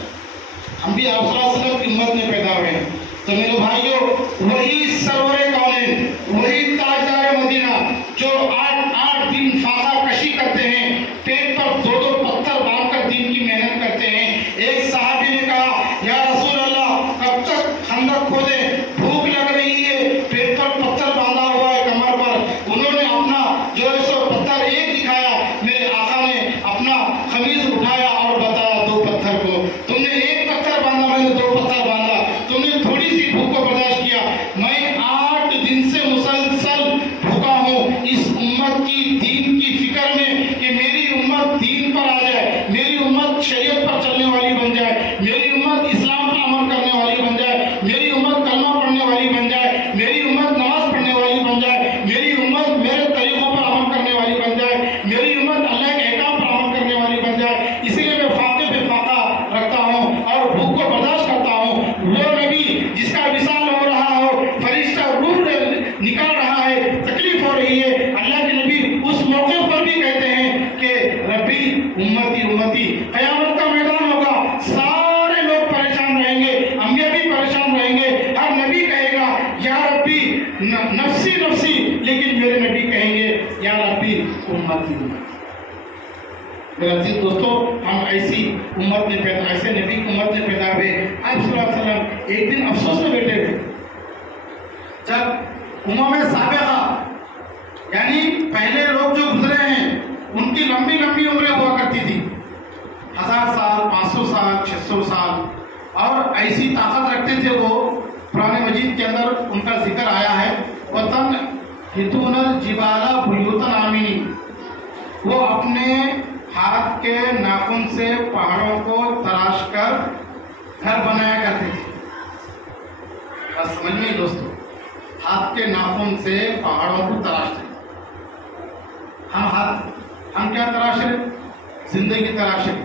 ہم بھی آپ صلی اللہ علیہ وسلم کی امت میں پیدا ہوئے ہیں. تو میرے بھائیوں، وہی سرور کونین، وہی تاجدار مدینہ جو 8 دن فاقہ کشی کرتے ہیں، پیٹ پر 2 پتھر باندھ کر دین کی محنت کرتے ہیں. ایک صحابی نے کہا یا رسول اللہ کب تک خندق کھودے، بھوک لگ رہی ہے، پیٹ پر پتھر باندھا ہوا ہے کمر پر. انہوں نے اپنا جو ہے سو پتھر ایک دکھایا، میرے آقا نے اپنا خمیز اٹھایا اور بتایا 2 پتھر کو، تم نے ایک پتھر باندھا، میں نے 2 پتھر باندھا، تم نے تھوڑی سی بھوک کو برداشت کیا، میں 8 دن سے مسلسل بھوکا ہوں اس امت کی دین کی فکر میں کہ میری امت دین پر آ جائے، میری امت شریعت پر چلنے والی بن جائے، میری امت اسلام پر عمل کرنے والی بن جائے، میری امت کلمہ پڑھنے والی بن جائے، میری امت نماز پڑھنے والی بن جائے، میری امت میرے طریقوں پر عمل کرنے والی بن جائے، میری امت اللہ کے احکام پر عمل کرنے والی بن جائے. اسی لیے میں فاقے پہ فاقہ رکھتا ہوں اور بھوک کو برداشت کرتا ہوں. وہ نبی جس کا وصال ہو رہا ہو، فرشتہ روح نکال رہا ہے، تکلیف ہو رہی ہے، اللہ کے نبی اس موقع پر بھی کہتے ہیں کہ ربی امتی امتی. قیامت کا میدان ہوگا، سارے لوگ پریشان رہیں گے، انبیاء بھی پریشان رہیں گے. ہر نبی کہے گا یا ربی نفسی نفسی، لیکن میرے نبی کہیں گے یا ربی امتی امتی. میرے عزیز دوستو، ہم ایسی امت میں پیدا، ایسے نبی کی امت میں پیدا ہوئے. آپ صلی اللہ علیہ وسلم ایک دن افسوس میں بیٹھے ہوئے جب سابقہ یعنی پہلے لوگ جو گزرے ہیں ان کی لمبی لمبی عمریں ہوا کرتی تھی، 1000 سال، 500 سال، 600 سال، اور ایسی طاقت رکھتے تھے وہ. قرآن مجید کے اندر ان کا ذکر آیا ہے وَتَنْحِتُونَ الْجِبَالَ بُيُوتًا آمِنِينَ، وہ اپنے ہاتھ کے ناخن سے پہاڑوں کو تراش کر گھر بنایا کرتے تھے. بس سمجھ میں دوستو، ہاتھ کے ناخن سے پہاڑوں کو تراشتے. ہم کیا تراش رہے؟ زندگی تراش رہے،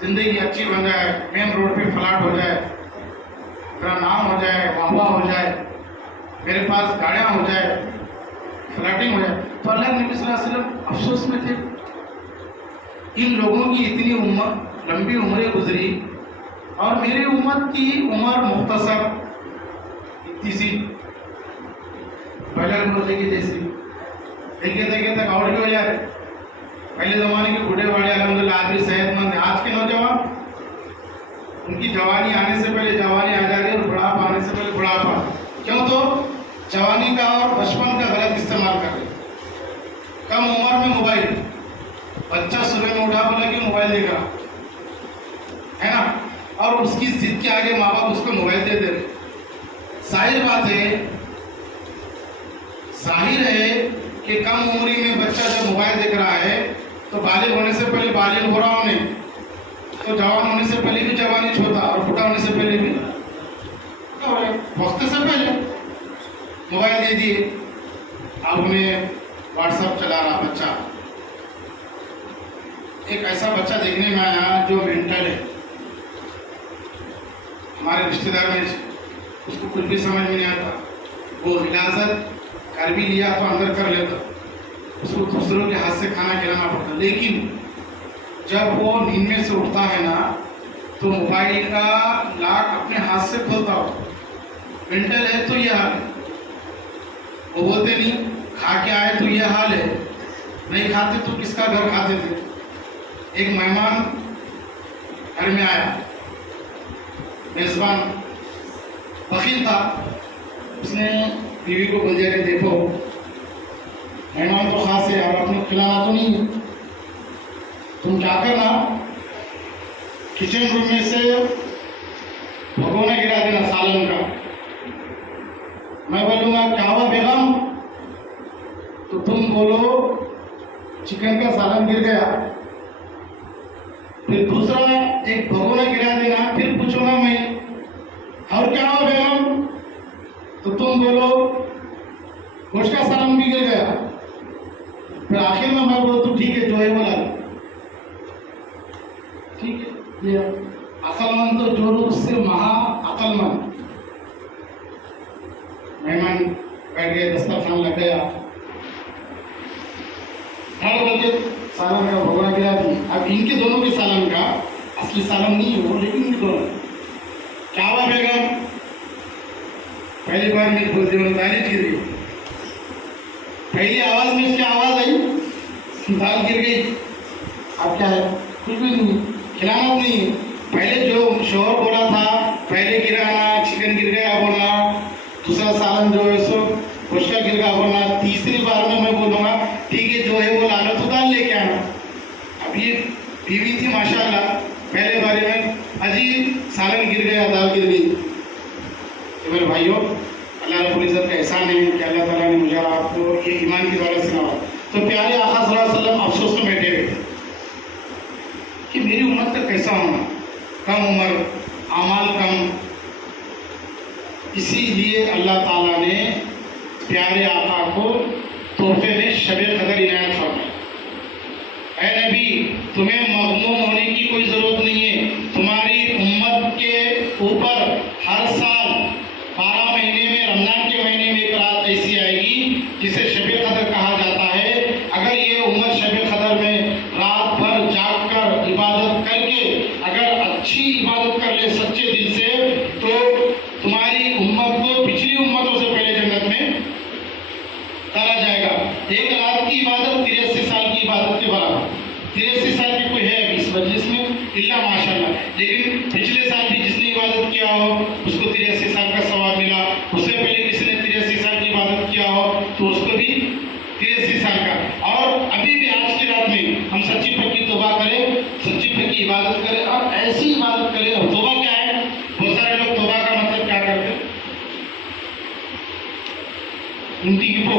زندگی اچھی بن جائے، مین روڈ پہ فلاٹ ہو جائے، میرا نام ہو جائے، واہ ہو جائے، میرے پاس گاڑیاں ہو جائے، فلاٹنگ ہو جائے. تو اللہ کے نبی صلی اللہ علیہ وسلم افسوس میں تھے. ان لوگوں کی اتنی لمبی عمریں گزری اور میری امت کی عمر مختصر، اتنی سی پہلے مرغے کی جیسی، دیکھتے دیکھتے کاوڑ بھی ہو جائے. پہلے زمانے کے بوڑھے باڑے الحمدللہ آدمی صحت مند ہیں. آج کے نوجوان ان کی جوانی آنے سے پہلے جوانی آ جاتی ہے اور بڑھاپا آنے سے پہلے بڑھاپا. کیوں؟ تو جوانی کا اور بچپن کا غلط استعمال کر رہے. کم عمر میں موبائل، بچہ صبح میں اٹھا بولا کہ موبائل دیکھ رہا ہے نا، اور اس کی ضد کے آگے ماں باپ اس کو موبائل دے دے. ظاہر بات ہے، ظاہر ہے کہ کم عمری میں بچہ جب موبائل دیکھ رہا ہے تو بالغ ہونے سے پہلے بالغ ہو رہا انہیں، تو جوان ہونے سے پہلے بھی جوانی چھوتا اور بوڑھا ہونے سے پہلے بھی وقت سے پہلے موبائل دے دیے. اب انہیں واٹس ایپ چلا رہا بچہ. ایک ایسا بچہ دیکھنے میں آیا جو مینٹل ہے، ہمارے رشتے دار میں، اس کو کچھ بھی سمجھ میں نہیں آتا. وہ حفاظت کر بھی لیا تو اندر کر لیتا، اس کو دوسروں کے ہاتھ سے کھانا کھلانا پڑتا. لیکن جب وہ نیند میں سے اٹھتا ہے نا تو موبائل کا لاک اپنے ہاتھ سے کھولتا ہو. مینٹل ہے تو یہ حال ہے. وہ بولتے نہیں کھا کے آئے تو یہ حال ہے، نہیں کھاتے تو کس کا گھر کھاتے تھے. ایک مہمان گھر میں آیا، میزبان بخیل تھا. اس نے بیوی کو بول دیا کہ دیکھو مہمان تو خاص ہے اور اپنے کھلانا تو نہیں ہے، تم کیا کرنا کچن روم میں سے بھگونا گرا دینا سالن کا. میں بولوں گا کیا ہوا بیگم، تو تم بولو چکن کا سالن گر گیا. پھر دوسرا ایک بھگونا گرا دینا، پھر پوچھوں گا میں اور کیا ہوا بیگم، تو تم بولو گوشت کا سالن بھی گر گیا. پھر آخر میں بولوں تو ٹھیک ہے جو ہے وہ لا لو. ٹھیک ہے، یہ عقل مند تو جو لوگ سے مہا عقل مند. مہمان بیٹھ گئے، دسترخوان لگ گیا، بول کے سالن کا بھگونا گرا دی. اب ان کے دونوں کے سالن کا اصلی سالن نہیں ہے وہ، لیکن ان کے دونوں کیا ہوا بیگم، پہلی بار میں بولتے ہیں تعریف گر گئی. پہلی آواز میں اس کی آواز آئی، دال گر گئی. اب کیا ہے، کچھ بھی نہیں، کھلانا نہیں ہے. پہلے جو شوہر بولا تھا، پہلے گرانا چکن گر گیا بولنا، دوسرا سالن جو ہے سو گوشت کا گر گیا بولنا. تیسری بار میں بولوں گا ٹھیک ہے جو ہے وہ لانا تو دال لے کے آنا. اب یہ بیوی تھی ماشاءاللہ، پہلے بارے میں اجی سالن گر گیا دال گر گئی. تو میرے بھائیوں، اللہ رب العزت کا احسان ہے کہ اللہ تعالیٰ نے مجھے اور آپ کو یہ ایمان کی دولت سے نوازا. تو پیارے آقا صلی اللہ علیہ وسلم افسوس میں بیٹھے ہوئے کہ میری امت کا کیسا ہونا، کم عمر، اعمال کم. اسی لیے اللہ تعالیٰ نے پیارے آقا کو تحفے میں شب قدر عنایت فرمائی. اے نبی، تمہیں مغموم ہونے کی کوئی ضرورت نہیں ہے. تمہاری امت کے اوپر ہر سال 12 مہینے میں رمضان کے مہینے میں ایک رات ایسی آئے گی جسے شب قدر کہا جاتا ہے. اگر یہ امت شب قدر میں رات بھر جاگ کر عبادت کر کے اگر اچھی عبادت کر لے سچے دل سے، تو تمہاری امت کو پچھلی امتوں سے پہلے جنت میں ڈالا جائے گا. ایک رات کی عبادت 83 سال کی عبادت کے برابر. 83 سال کی کوئی ہے ابھی اس مجلس میں الا ماشاء اللہ، لیکن پچھلے سال بھی جس نے عبادت کیا ہو اس کو 83 ఇంటికి పో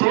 2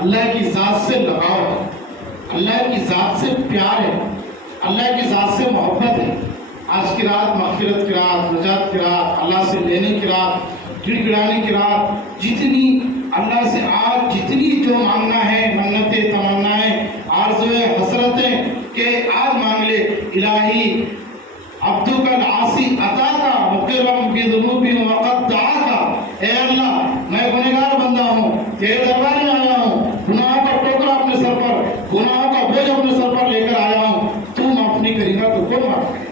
اللہ کی ذات سے لگاؤ ہے، اللہ کی ذات سے پیار ہے، اللہ کی ذات سے محبت ہے۔ آج کی رات مغفرت کی رات، نجات کی رات، اللہ سے لینے کی رات، گڑ گڑانے کی رات، جتنی اللہ سے آج جتنی جو مانگنا ہے، منتیں، تمنائیں، آرزویں، حسرتیں کہ آج مانگ لے۔ الہی عبدک العاصی عطا کا مقرم بذنوبی وقد دعا کا، اے اللہ میں گنہگار بندہ ہوں، تیرے دربار میں آیا ہوں، گناہوں کا ٹوکرا اپنے سر پر، گناہوں کا بوجھ اپنے سر پر لے کر آیا ہوں، تو معاف نہیں کرے گا تو کون معاف کرے؟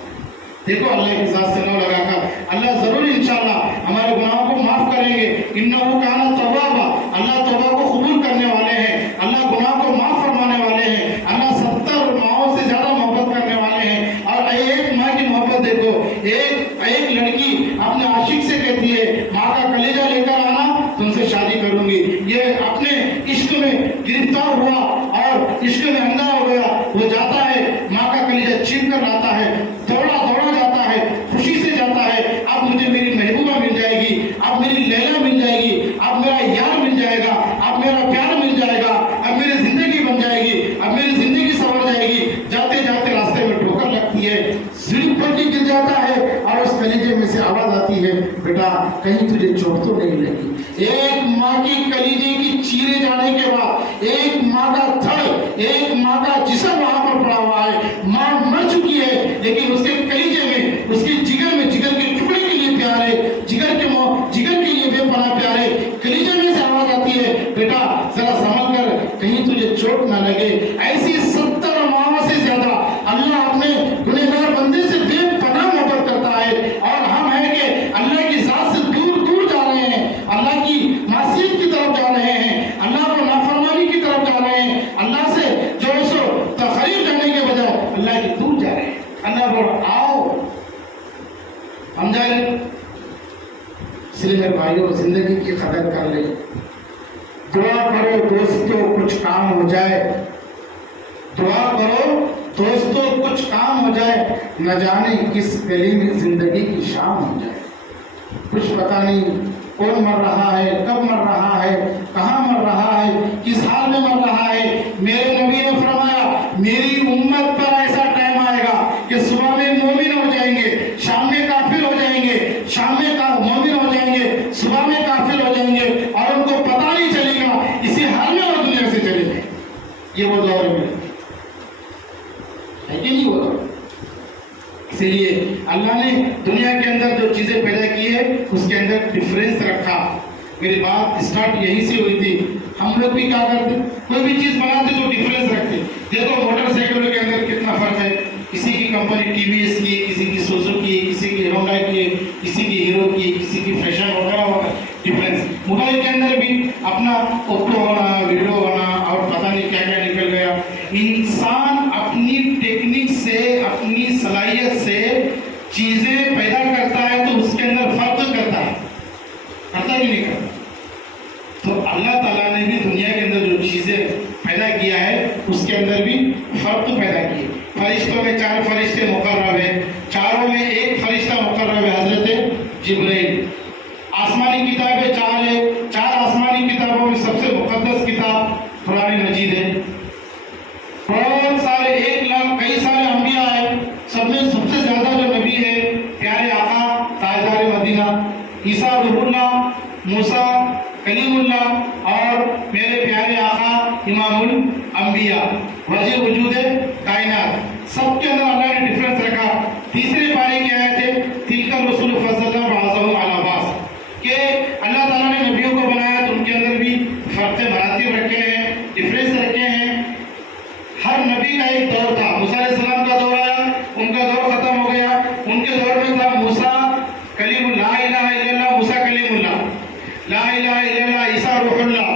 دیکھو اللہ کی ذات سے نہ لگا کر اللہ ضرور انشاءاللہ ہمارے گناہوں کو معاف کریں گے۔ انہو کان توابا، اللہ توبہ کو قبول کرنے والے ہیں، اللہ گناہ کو معاف فرمانے والے ہیں، اللہ 70 ماؤں سے زیادہ محبت کرنے والے ہیں۔ اور ایک ماں کی محبت دیکھو، ایک لڑکی اپنے عاشق سے کہتی ہے ماں کا کلیجہ لے کر آنا، تم سے شادی کروں گی۔ یہ اپنے عشق میں گرفتار ہوا اور عشق میں اندھا ہو گیا، وہ جاتا ہے ماں کا کلیجہ چھین کر لاتا ہے، دوڑا جاتا ہے، خوشی سے جاتا ہے، اب مجھے میری محبوبہ مل جائے گی، اب میری لیلا مل جائے گی، اب میرا یار مل جائے گا، اب میرا پیار مل جائے گا، اب میری زندگی بن جائے گی، اب میری زندگی سنور جائے گی۔ جاتے جاتے راستے میں ٹھوکر لگتی ہے، سیڑھی پر گر جاتا ہے اور اس کلیجے میں سے آواز آتی ہے بیٹا کہیں تجھے چوٹ تو نہیں لگی۔ ایک ماں کی کلیجے کی چیرے جانے کے بعد ایک ماں کا دھڑ، ایک ماں کا جسم وہاں پر پڑا ہوا ہے، ماں مر چکی ہے لیکن اس کے کلیجے میں، اس کے جگر میں، جگر کے ٹکڑے کے لیے پیار ہے، جگر کے لیے بے پناہ پیار ہے۔ کلیجے میں سے آواز آتی ہے بیٹا ذرا سنبھل کر کہیں تجھے چوٹ نہ لگے۔ ایسی 70 ماہوں سے زیادہ اللہ اپنے گنہگار بندے سے بے پناہ محبت کرتا ہے، اور ہم ہیں کہ اللہ کی ذات سے دور دور جا رہے ہیں، اللہ کی معصیت کی طرف جا رہے ہیں، اللہ کو نافرمانی کی طرف جا رہے ہیں، اللہ سے جو ہے سو تقریب جانے کے بجائے اللہ کی دور جا رہے ہیں۔ اللہ بول آؤ ہم جائیں۔ اس لیے میرے بھائیوں زندگی کی قدر کر لیں، دعا کرو دوستو کچھ کام ہو جائے، دعا کرو دوستو کچھ کام ہو جائے، نہ جانے کس گلی میں زندگی کی شام ہو جائے۔ کچھ پتہ نہیں کون مر رہا ہے، کب مر رہا ہے، کہاں مر رہا ہے، کس حال میں مر رہا ہے۔ میرے نبی نے فرمایا میری امت پر ایسا ٹائم آئے گا کہ صبح میں مومن ہو جائیں گے، شام میں کافر ہو جائیں گے، شام میں مومن ہو جائیں گے، صبح میں کافر ہو جائیں گے، اور ان کو پتہ نہیں چلے گا، اسی حال میں وہ دنیا سے چلے جائیں۔ یہ وہ دور ہے کہ نہیں وہ دور؟ اسی لیے اللہ نے دنیا کے اندر جو چیزیں پیدا کی ہے اس کے اندر ڈفرینس رکھا۔ میری بات اسٹارٹ یہی سے ہوئی تھی، ہم لوگ بھی کیا کرتے، کوئی بھی چیز بناتے تو ڈفرینس رکھتے۔ دیکھو موٹر سائیکلوں کے اندر کتنا فرق ہے، کسی کی کمپنی ٹی وی ایس کی، کسی کی سوزوکی، کسی کی ہونڈا کی، کسی کی ہیرو کی، کسی کی فیشن وغیرہ ہوگا ڈفرینس۔ موبائل کے اندر بھی اپنا اوپو ہونا، ویڈیو ہونا اور پتہ نہیں کیا کیا نکل گیا۔ انسان اپنی ٹیکنک سے، اپنی صلاحیت سے چیزیں پیدا کرتا ہے تو اس کے اندر فرق کرتا ہے، کرتا ہی نہیں کرتا۔ تو اللہ تعالیٰ نے بھی دنیا کے اندر جو چیزیں پیدا کیا ہے اس کے اندر بھی فرق پیدا کیے۔ فرشتوں میں 4 فرشتے مقرر ہیں، چاروں میں ایک فرشتہ مقرر ہے حضرت جبرائیل۔ آسمانی کتابیں 4 ہیں، 4 آسمانی کتابوں میں سب سے مقدس کتاب قرآن مجید ہے۔ بہت سارے 1 لاکھ کئی سارے انبیاء ہیں، سب میں سب سے زیادہ جو نبی ہے پیارے آقا تاجدار مدینہ عیسیٰ روح اللہ، موسیٰ کلیم اللہ، اور میرے پیارے آقا امام الانبیاء وجہ وجود کائنات۔ سب کے اندر اللہ نے ڈفرینس رکھا۔ تیسرے پارے کی آیت ہے تلک الرسل فضلنا بعضهم علی بعض، کہ اللہ تعالیٰ نے نبیوں کو بنایا تو ان کے اندر بھی فرق مراتب رکھے ہیں، ڈفرینس رکھے ہیں۔ ہر نبی کا ایک دور تھا، موسیٰ علیہ السلام کا دور آیا، ان کا دور ختم ہو گیا، ان کے دور میں تھا موسیٰ کلیم اللہ، لا الہ الا اللہ موسیٰ کلیم اللہ، لا الہ الا اللہ عیسیٰ روح اللہ،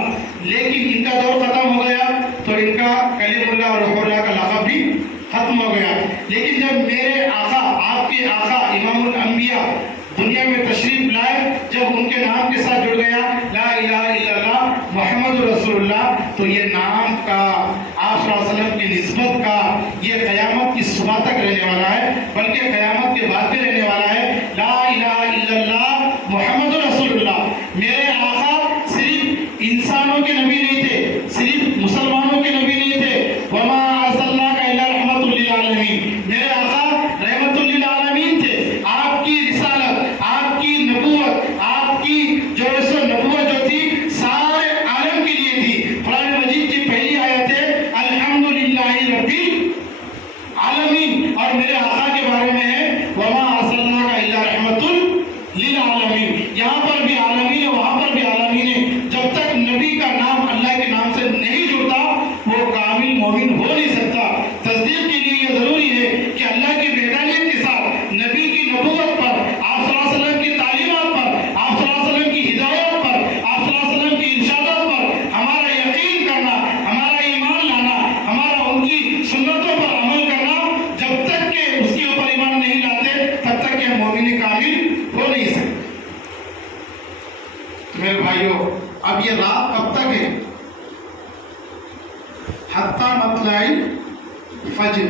لیکن ان کا دور ختم ہو گیا تو ان کا کلیم اللہ اور روح اللہ کا لقب بھی ختم ہو گیا۔ لیکن جب میرے آقا، آپ کے آقا امام الانبیاء دنیا میں تشریف لائے، جب ان کے نام کے ساتھ جڑ گیا لا الہ الا اللہ محمد رسول اللہ، تو یہ نام کا، آپ صلی اللہ علیہ وسلم کی نسبت کا، یہ قیامت کی صبح تک رہنے والا ہے، بلکہ قیامت کے بعد بھی رہنے والا ہے۔ لا الہ الا اللہ محمد رسول اللہ۔ میرے آقا صرف انسانوں کے نبی نہیں تھے، صرف میرے بھائیوں اب یہ رات کب تک ہے؟ حتی مطلع فجر،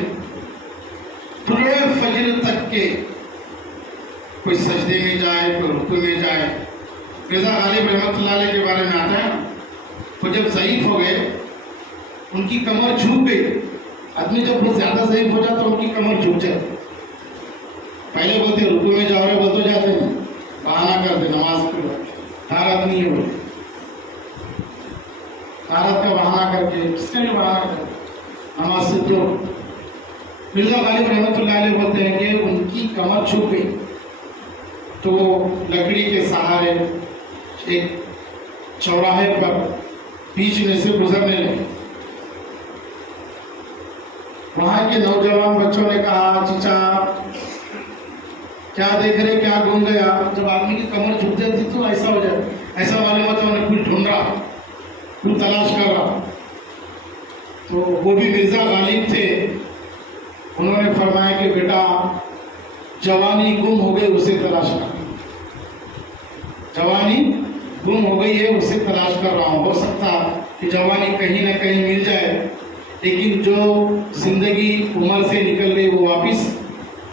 طلوع فجر تک کے کوئی سجدے میں جائے، کوئی رکوع میں جائے. رضا غالب رحمۃ اللہ علیہ کے بارے میں آتا ہے وہ جب ضعیف ہو گئے ان کی کمر جھک گئی. آدمی جب بہت زیادہ ضعیف ہو جاتا ان کی کمر جھک جاتی. پہلے بولتے رکوع میں جاؤ رہے بولتے جاتے ہیں بہانہ کرتے نماز کے بعد طہارت نہیں ہے، وہ طہارت کا بہانہ کر کے کس کے لیے بہانہ کرتے نماز سے تو. مرزا غالب رحمۃ اللہ علیہ بولتے ہیں کہ ان کی کمر جھک گئی تو لکڑی کے سہارے ایک چوراہے پر بیچ میں سے گزرنے لگے. وہاں کے نوجوان بچوں نے کہا چچا کیا دیکھ رہے، کیا گم گیا؟ جب آدمی کی کمر جھک جاتی تو ایسا ہو جاتا. ایسا معلوم ہوتا انہیں کوئی ڈھونڈ رہا، کوئی تلاش کر رہا. تو وہ بھی مرزا غالب تھے. انہوں نے فرمایا کہ بیٹا جوانی گم ہو گئی اسے تلاش کر، جوانی گم ہو گئی ہے اسے تلاش کر رہا ہوں. ہو سکتا کہ جوانی کہیں نہ کہیں مل جائے لیکن جو زندگی عمر سے نکل گئی وہ واپس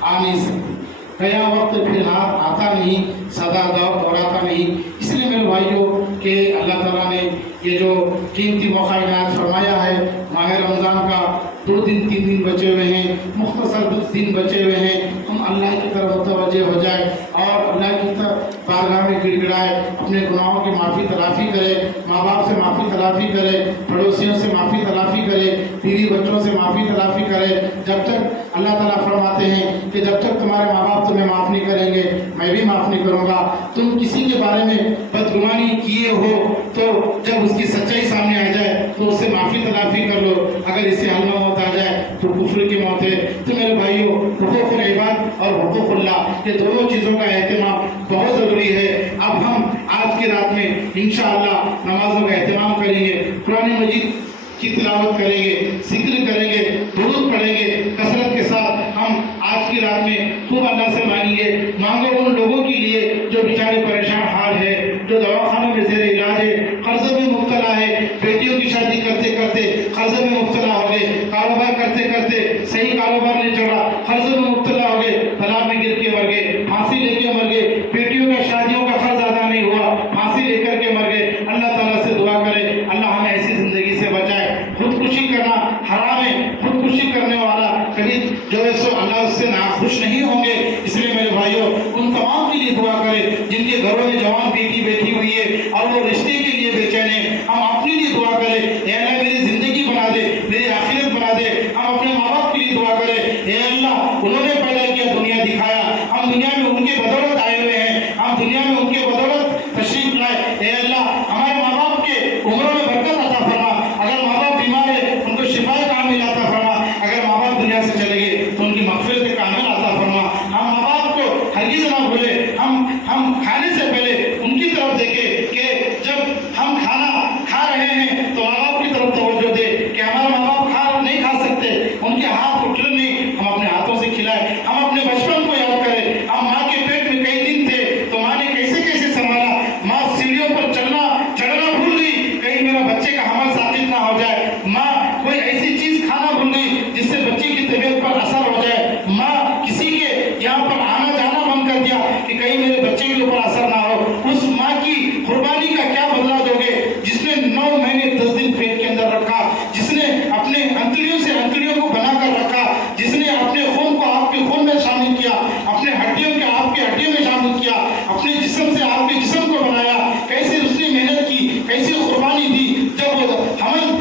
آ نہیں سکتی. گیا وقت پھر آتا نہیں، سدا دوراتا نہیں. اس لیے میرے بھائیوں کہ اللہ تعالیٰ نے یہ جو قیمتی موقع عنایت فرمایا ہے، ماہ رمضان کا 2 دن 3 دن بچے ہوئے ہیں، مختصر 2 دن بچے ہوئے ہیں، ہم اللہ کی طرف متوجہ ہو جائے اور اللہ کی طرف بارگاہ میں گڑ گڑائے، اپنے گناہوں کی معافی تلافی کرے، ماں باپ سے معافی تلافی کرے، پڑوسیوں سے معافی تلافی کرے، بیوی بچوں سے معافی تلافی کرے. جب تک اللہ تعالیٰ فرماتے ہیں کہ جب تک تمہارے ماں باپ تمہیں معاف نہیں کریں گے میں بھی معاف نہیں کروں گا. تم کسی کے بارے میں بدگمانی کیے ہو تو جب اس کی سچائی سامنے آ جائے تو اس سے معافی تلافی کر لو. اگر اس سے حل موت آ جائے تو کفر کی موت ہے. تو میرے بھائیوں حقوق العباد اور حقوق اللہ یہ دونوں چیزوں کا اہتمام بہت ضروری ہے. اب ہم آج کی رات میں انشاءاللہ نمازوں کا اہتمام کریں گے، قرآن مجید کی تلاوت کریں گے، ذکر کریں گے، درود پڑھیں گے. کثرت کے ساتھ ہم آج کی رات میں خوب اللہ سے مانیں گے. مانگو ان لوگوں کے لیے جو بیچارے پریشان حال ہے، جو دواخانوں میں زیر علاج ہے، قرضوں میں مبتلا ہے، بیٹیوں کی شادی کرتے کرتے قرضوں میں مبتلا ہو گئے، کاروبار کرتے کرتے صحیح کاروبار نہیں چل رہا، قرضوں میں مبتلا ہو گئے، طلاق میں گر کے مر گئے، پھانسی لے کے مر گئے، بیٹیوں کا شادیوں کا قرض ادا نہیں ہوا، پھانسی لے کر کے مر گئے. اللہ تعالیٰ سے دعا کرے اللہ ہمیں ایسی زندگی سے بچائے. خودکشی کرنا حرام ہے. خودکشی کرنے والا کبھی جو ہے سو اللہ اس سے ناخوش نہیں ہوں گے. اس لیے میرے بھائیوں ان تمام کے لیے دعا کرے جن کے گھروں میں جوان بیٹی بیٹھی ہوئی ہے اور وہ رشتے کے لیے بے چین ہے. ہم اپنے لیے دعا کرے اے اللہ میری زندگی بنا دے، میری آخرت بنا دے. ہم اپنے ماں باپ کے لیے دعا کرے اے اللہ انہوں نے پیدا کیا، دنیا دکھایا، ہم دنیا میں ان کے بدولت آئے ہوئے ہیں، ہم دنیا میں ان کے بدولت تشریف لائے. اے اللہ ہمارے ماں باپ کے عمروں میں برکت عطا فرما. اگر ماں باپ بیمار ہے ان کو شفا کامل عطا فرما. اگر ماں باپ دنیا سے چلے گئے تو ان کی مغفرت کامل عطا فرما. ہم ماں باپ کو ہرگز نہ بھولے. ہم کھانے سے پہلے ان کی طرف دیکھیں کہ جب ہم کھانا کھا رہے ہیں تو ماں باپ کی طرف توجہ دے کہ ہمارے ماں باپ کھانا نہیں کھا سکتے، ان کے ہاتھ اٹھنے نہیں، ہم اپنے ہاتھوں سے کھلائیں. ہم اپنے بچپن کو یاد کریں. ہم ماں کے پیٹ میں کئی دن تھے تو ماں نے کیسے کیسے سنبھالا. ماں سیڑھیوں پر چڑھنا بھول گئی، کہیں میرا بچے کا حمل ثابت نہ ہو جائے. ماں کوئی ایسی چیز کھانا بھول گئی جس سے بچے کی طبیعت پر اثر ہو جائے. ماں کسی کے یہاں پر آنا جانا بند کر دیا کہ کہیں میرے بچے کے اوپر اثر نہ ہو. اس ماں کی قربانی کا کیا بدلہ دو گے جس نے 9 مہینے 10 دن پیٹ کے اندر رکھا، جس نے اپنے انتڑیوں سے انتڑیوں کو بنا کر رکھا، جس نے اپنے خون کو آپ کے خون میں شامل کیا، اپنے ہڈیوں کے آپ کے ہڈیوں میں شامل کیا، اپنے جسم سے آپ کے جسم کو بنایا. کیسے اس نے محنت کی، کیسی قربانی دی. جب وہ حمل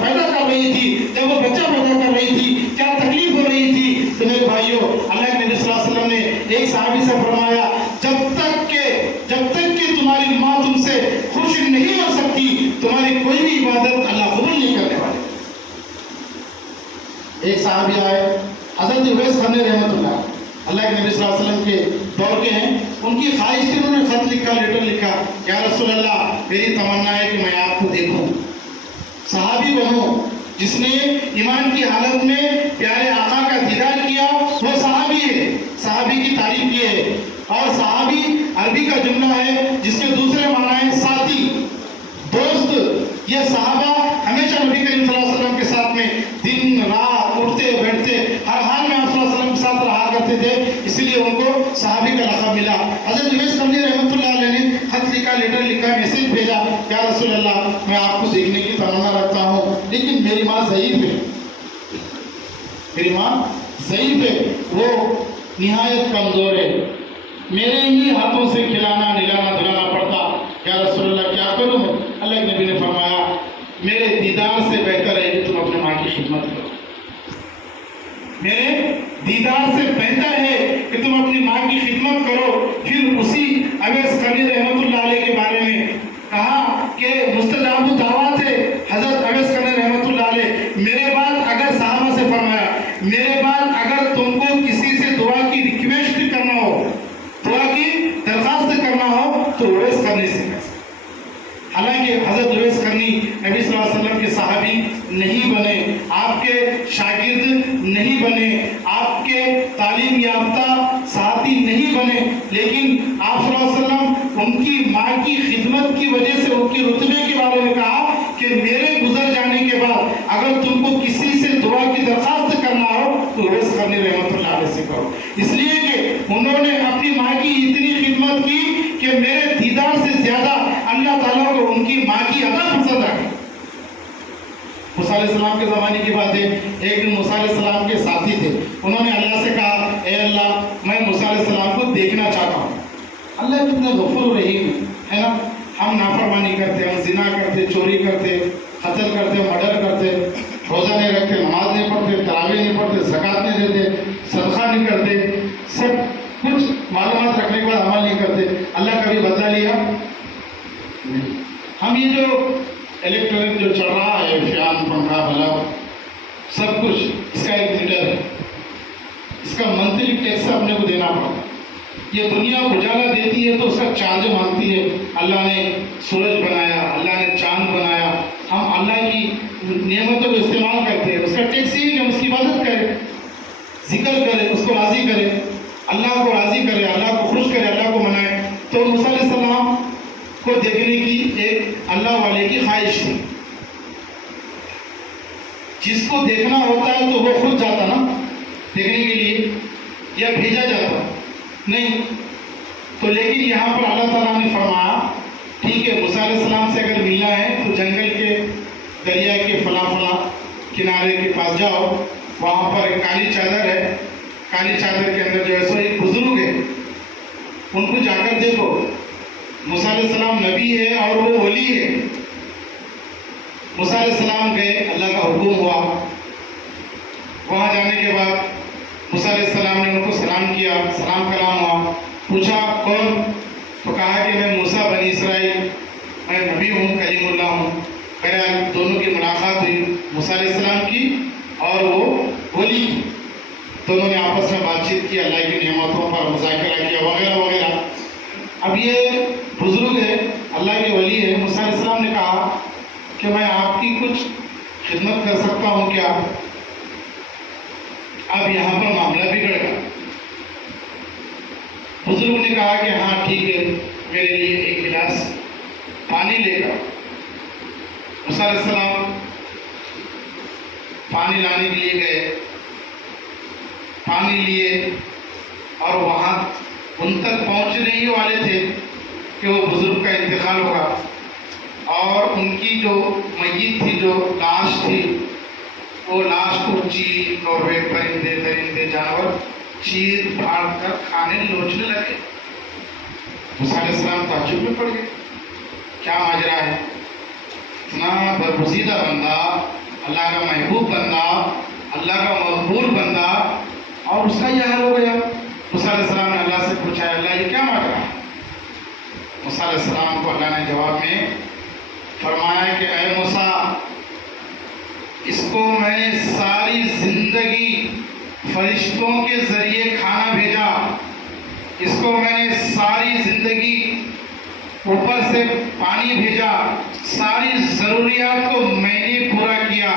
پیدا کر رہی تھی، جب وہ بچہ پیدا کر رہی تھی، کیا تکلیف ہو رہی تھی. تو میرے بھائیوں اللہ کے نبی صلی اللہ علیہ وسلم نے ایک صحابی سے فرمایا جب تک کہ تمہاری ماں تم سے خوش نہیں ہو سکتی تمہاری کوئی بھی عبادت اللہ قبول نہیں کرنے والے. ایک صحابی آئے حضرت اویس قرنی رحمۃ اللہ کے نبی صلی اللہ علیہ وسلم کے دور کے ہیں. ان کی خواہش تھی، انہوں نے خط لکھا، لیٹر لکھا، یا رسول اللہ میری تمنا ہے کہ میں آپ کو دیکھوں، صحابی بنوں. جس نے ایمان کی حالت میں پیارے آقا کا دیدار کیا وہ صحابی ہے. صحابی کی تعریف یہ ہے. اور صحابی عربی کا جملہ ہے جس کے دوسرے معنی یہ صحابہ ہمیشہ نبی کریم صلی اللہ علیہ وسلم کے ساتھ میں دن رات اٹھتے بیٹھتے ہر حال میں آپ صلی اللہ علیہ وسلم کے ساتھ رہا کرتے تھے، اس لیے ان کو صحابی کا لقب ملا۔ حضرت اویس قرنی رحمۃ اللہ علیہ نے خط لکھا، لیٹر لکھا، میسیج بھیجا، یا رسول اللہ میں آپ کو دیکھنے کی تمنا رکھتا ہوں، لیکن میری ماں ضعیف ہے، میری ماں ضعیف ہے، وہ نہایت کمزور ہے، میرے ہی ہاتھوں سے کھلانا نلانا دھلانا پڑتا، یا رسول اللہ کیا کروں؟ اللہ کے نبی نے فرمایا میرے دیدار سے بہتر ہے کہ تم اپنے ماں کی خدمت کرو، میرے دیدار سے بہتر ہے کہ تم اپنی ماں کی خدمت کرو۔ پھر اسی اویس قرنی رحمۃ اللہ علیہ کے بارے میں کہا کہ مستجاب دعوات ہے حضرت اویس قرنی رحمۃ اللہ علیہ، میرے بعد اگر صحابہ سے فرمایا میرے بعد اگر تم کو کسی سے دعا کی ریکویسٹ کرنا ہو، دعا کی درخواست کرنا ہو تو اویس قرنی سے کر۔ حالانکہ حضرت اویس قرنی نبی صلی اللہ علیہ وسلم کے صحابی نہیں بنے، آپ کے شاگرد نہیں بنے، آپ کے تعلیم یافتہ ساتھی نہیں بنے، لیکن آپ صلی اللہ علیہ وسلم ان کی ماں کی خدمت کی وجہ سے ان کے رتبے کے بارے میں کہا کہ میرے گزر جانے کے بعد اگر تم کو کسی سے دعا کی درخواست کرنا ہو تو اویس قرنی رحمۃ اللہ علیہ سے کرو، اس لیے کہ انہوں نے اپنی ماں کی اتنی خدمت کی کہ میرے دیدار سے زیادہ اللہ تعالیٰ کو ان کی ماں کی ادا پسند آ گئی۔ موسیٰ علیہ السلام کے زمانے کی بات ہے، ایک دن موسیٰ علیہ السلام کے ساتھی تھے، انہوں نے اللہ سے کہا اے اللہ میں موسیٰ علیہ السلام کو دیکھنا چاہتا ہوں۔ اللہ کتنا غفور رحیم ہے نا، ہم نافرمانی کرتے، ہم زنا کرتے، چوری کرتے، قتل کرتے، مرڈر کرتے، روزہ نہیں رکھتے، نماز نہیں پڑھتے، تراویح نہیں پڑھتے، زکوٰۃ نہیں دیتے، صدقہ نہیں کرتے، سب کچھ معلومات رکھنے کے بعد عمل نہیں کرتے، اللہ کبھی بدلہ لیا؟ ہم یہ جو الیکٹرک جو چل رہا ہے، فیان، پنکھا، بلب، سب کچھ اس کا ایک میٹر ہے، اس کا منتھلی ٹیکس اپنے کو دینا پڑتا ہے۔ یہ دنیا اجالا دیتی ہے تو اس کا چارج مانگتی ہے، اللہ نے سورج بنایا، اللہ نے چاند بنایا، ہم اللہ کی نعمتوں کو استعمال کرتے ہیں، اس کا ٹیکس یہ ہے کہ ہم اس کی عبادت کریں، ذکر کریں، اس کو راضی کریں، اللہ کو راضی کریں، اللہ کو خوش کریں، اللہ کو منائیں۔ تو موسیٰ علیہ السلام کو دیکھنے کی ایک اللہ والے کی خواہش تھی، جس کو دیکھنا ہوتا ہے تو وہ خود جاتا نا دیکھنے کے لیے، یا بھیجا جاتا نہیں، تو لیکن یہاں پر اللہ تعالیٰ نے فرمایا ٹھیک ہے موسیٰ علیہ السلام سے اگر ملنا ہے تو جنگل کے دریا کے فلاں فلاں کنارے کے پاس جاؤ، وہاں پر ایک کالی چادر ہے، کالی چادر کے اندر جو ہے سو ایک بزرگ ہے، ان کو جا کر دیکھو، موسیٰ علیہ السلام نبی ہے اور وہ ولی ہے۔ موسیٰ علیہ السلام گئے، اللہ کا حکم ہوا، وہاں جانے کے بعد موسیٰ علیہ السلام نے ان کو سلام کیا، سلام کلام ہوا، پوچھا کون؟ تو کہا کہ میں موسیٰ بنی اسرائیل، میں نبی ہوں، کلیم اللہ ہوں۔ بہرحال دونوں کی ملاقات ہوئی، موسیٰ علیہ السلام کی اور وہ ولی کی، دونوں نے آپس میں بات چیت کی، اللہ کی نعمتوں پر مذاکرہ کیا وغیرہ وغیرہ۔ اب یہ بزرگ ہے، اللہ کے ولی ہے، موسیٰ علیہ السلام نے کہا کہ میں آپ کی کچھ خدمت کر سکتا ہوں کیا؟ اب یہاں پر معاملہ بگڑ گیا، بزرگ نے کہا کہ ہاں ٹھیک ہے، میرے لیے ایک گلاس پانی لے کر۔ موسیٰ علیہ السلام پانی لانے کے لیے گئے، پانی لیے اور وہاں ان تک پہنچنے ہی والے تھے کہ وہ بزرگ کا انتقال ہوگا، اور ان کی جو میت تھی، جو لاش تھی، وہ لاش کو چیر اور پرندے درندے جانور چیر پھاڑ کر کھانے لوچنے لگے۔ موسیٰ علیہ السلام تعجب میں پڑ گئے، کیا ماجرا ہے؟ اتنا برگزیدہ بندہ، اللہ کا محبوب بندہ، اللہ کا مقبول بندہ، اور اس کا یہ حال ہو گیا۔ موسیٰ علیہ السلام نے اللہ سے پوچھا اللہ یہ کیا ماجرا ہے؟ موسیٰ علیہ السلام کو اللہ نے جواب میں فرمایا کہ اے موسیٰ، اس کو میں نے ساری زندگی فرشتوں کے ذریعے کھانا بھیجا، اس کو میں نے ساری زندگی اوپر سے پانی بھیجا، ساری ضروریات کو میں نے پورا کیا،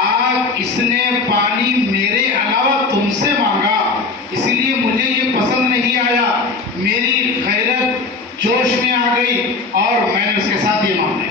آج اس نے پانی میرے علاوہ تم سے مانگا، اسی لیے مجھے یہ پسند نہیں آیا، میری غیرت جوش میں آ گئی اور میں نے اس کے ساتھ یہ معاملہ کیا۔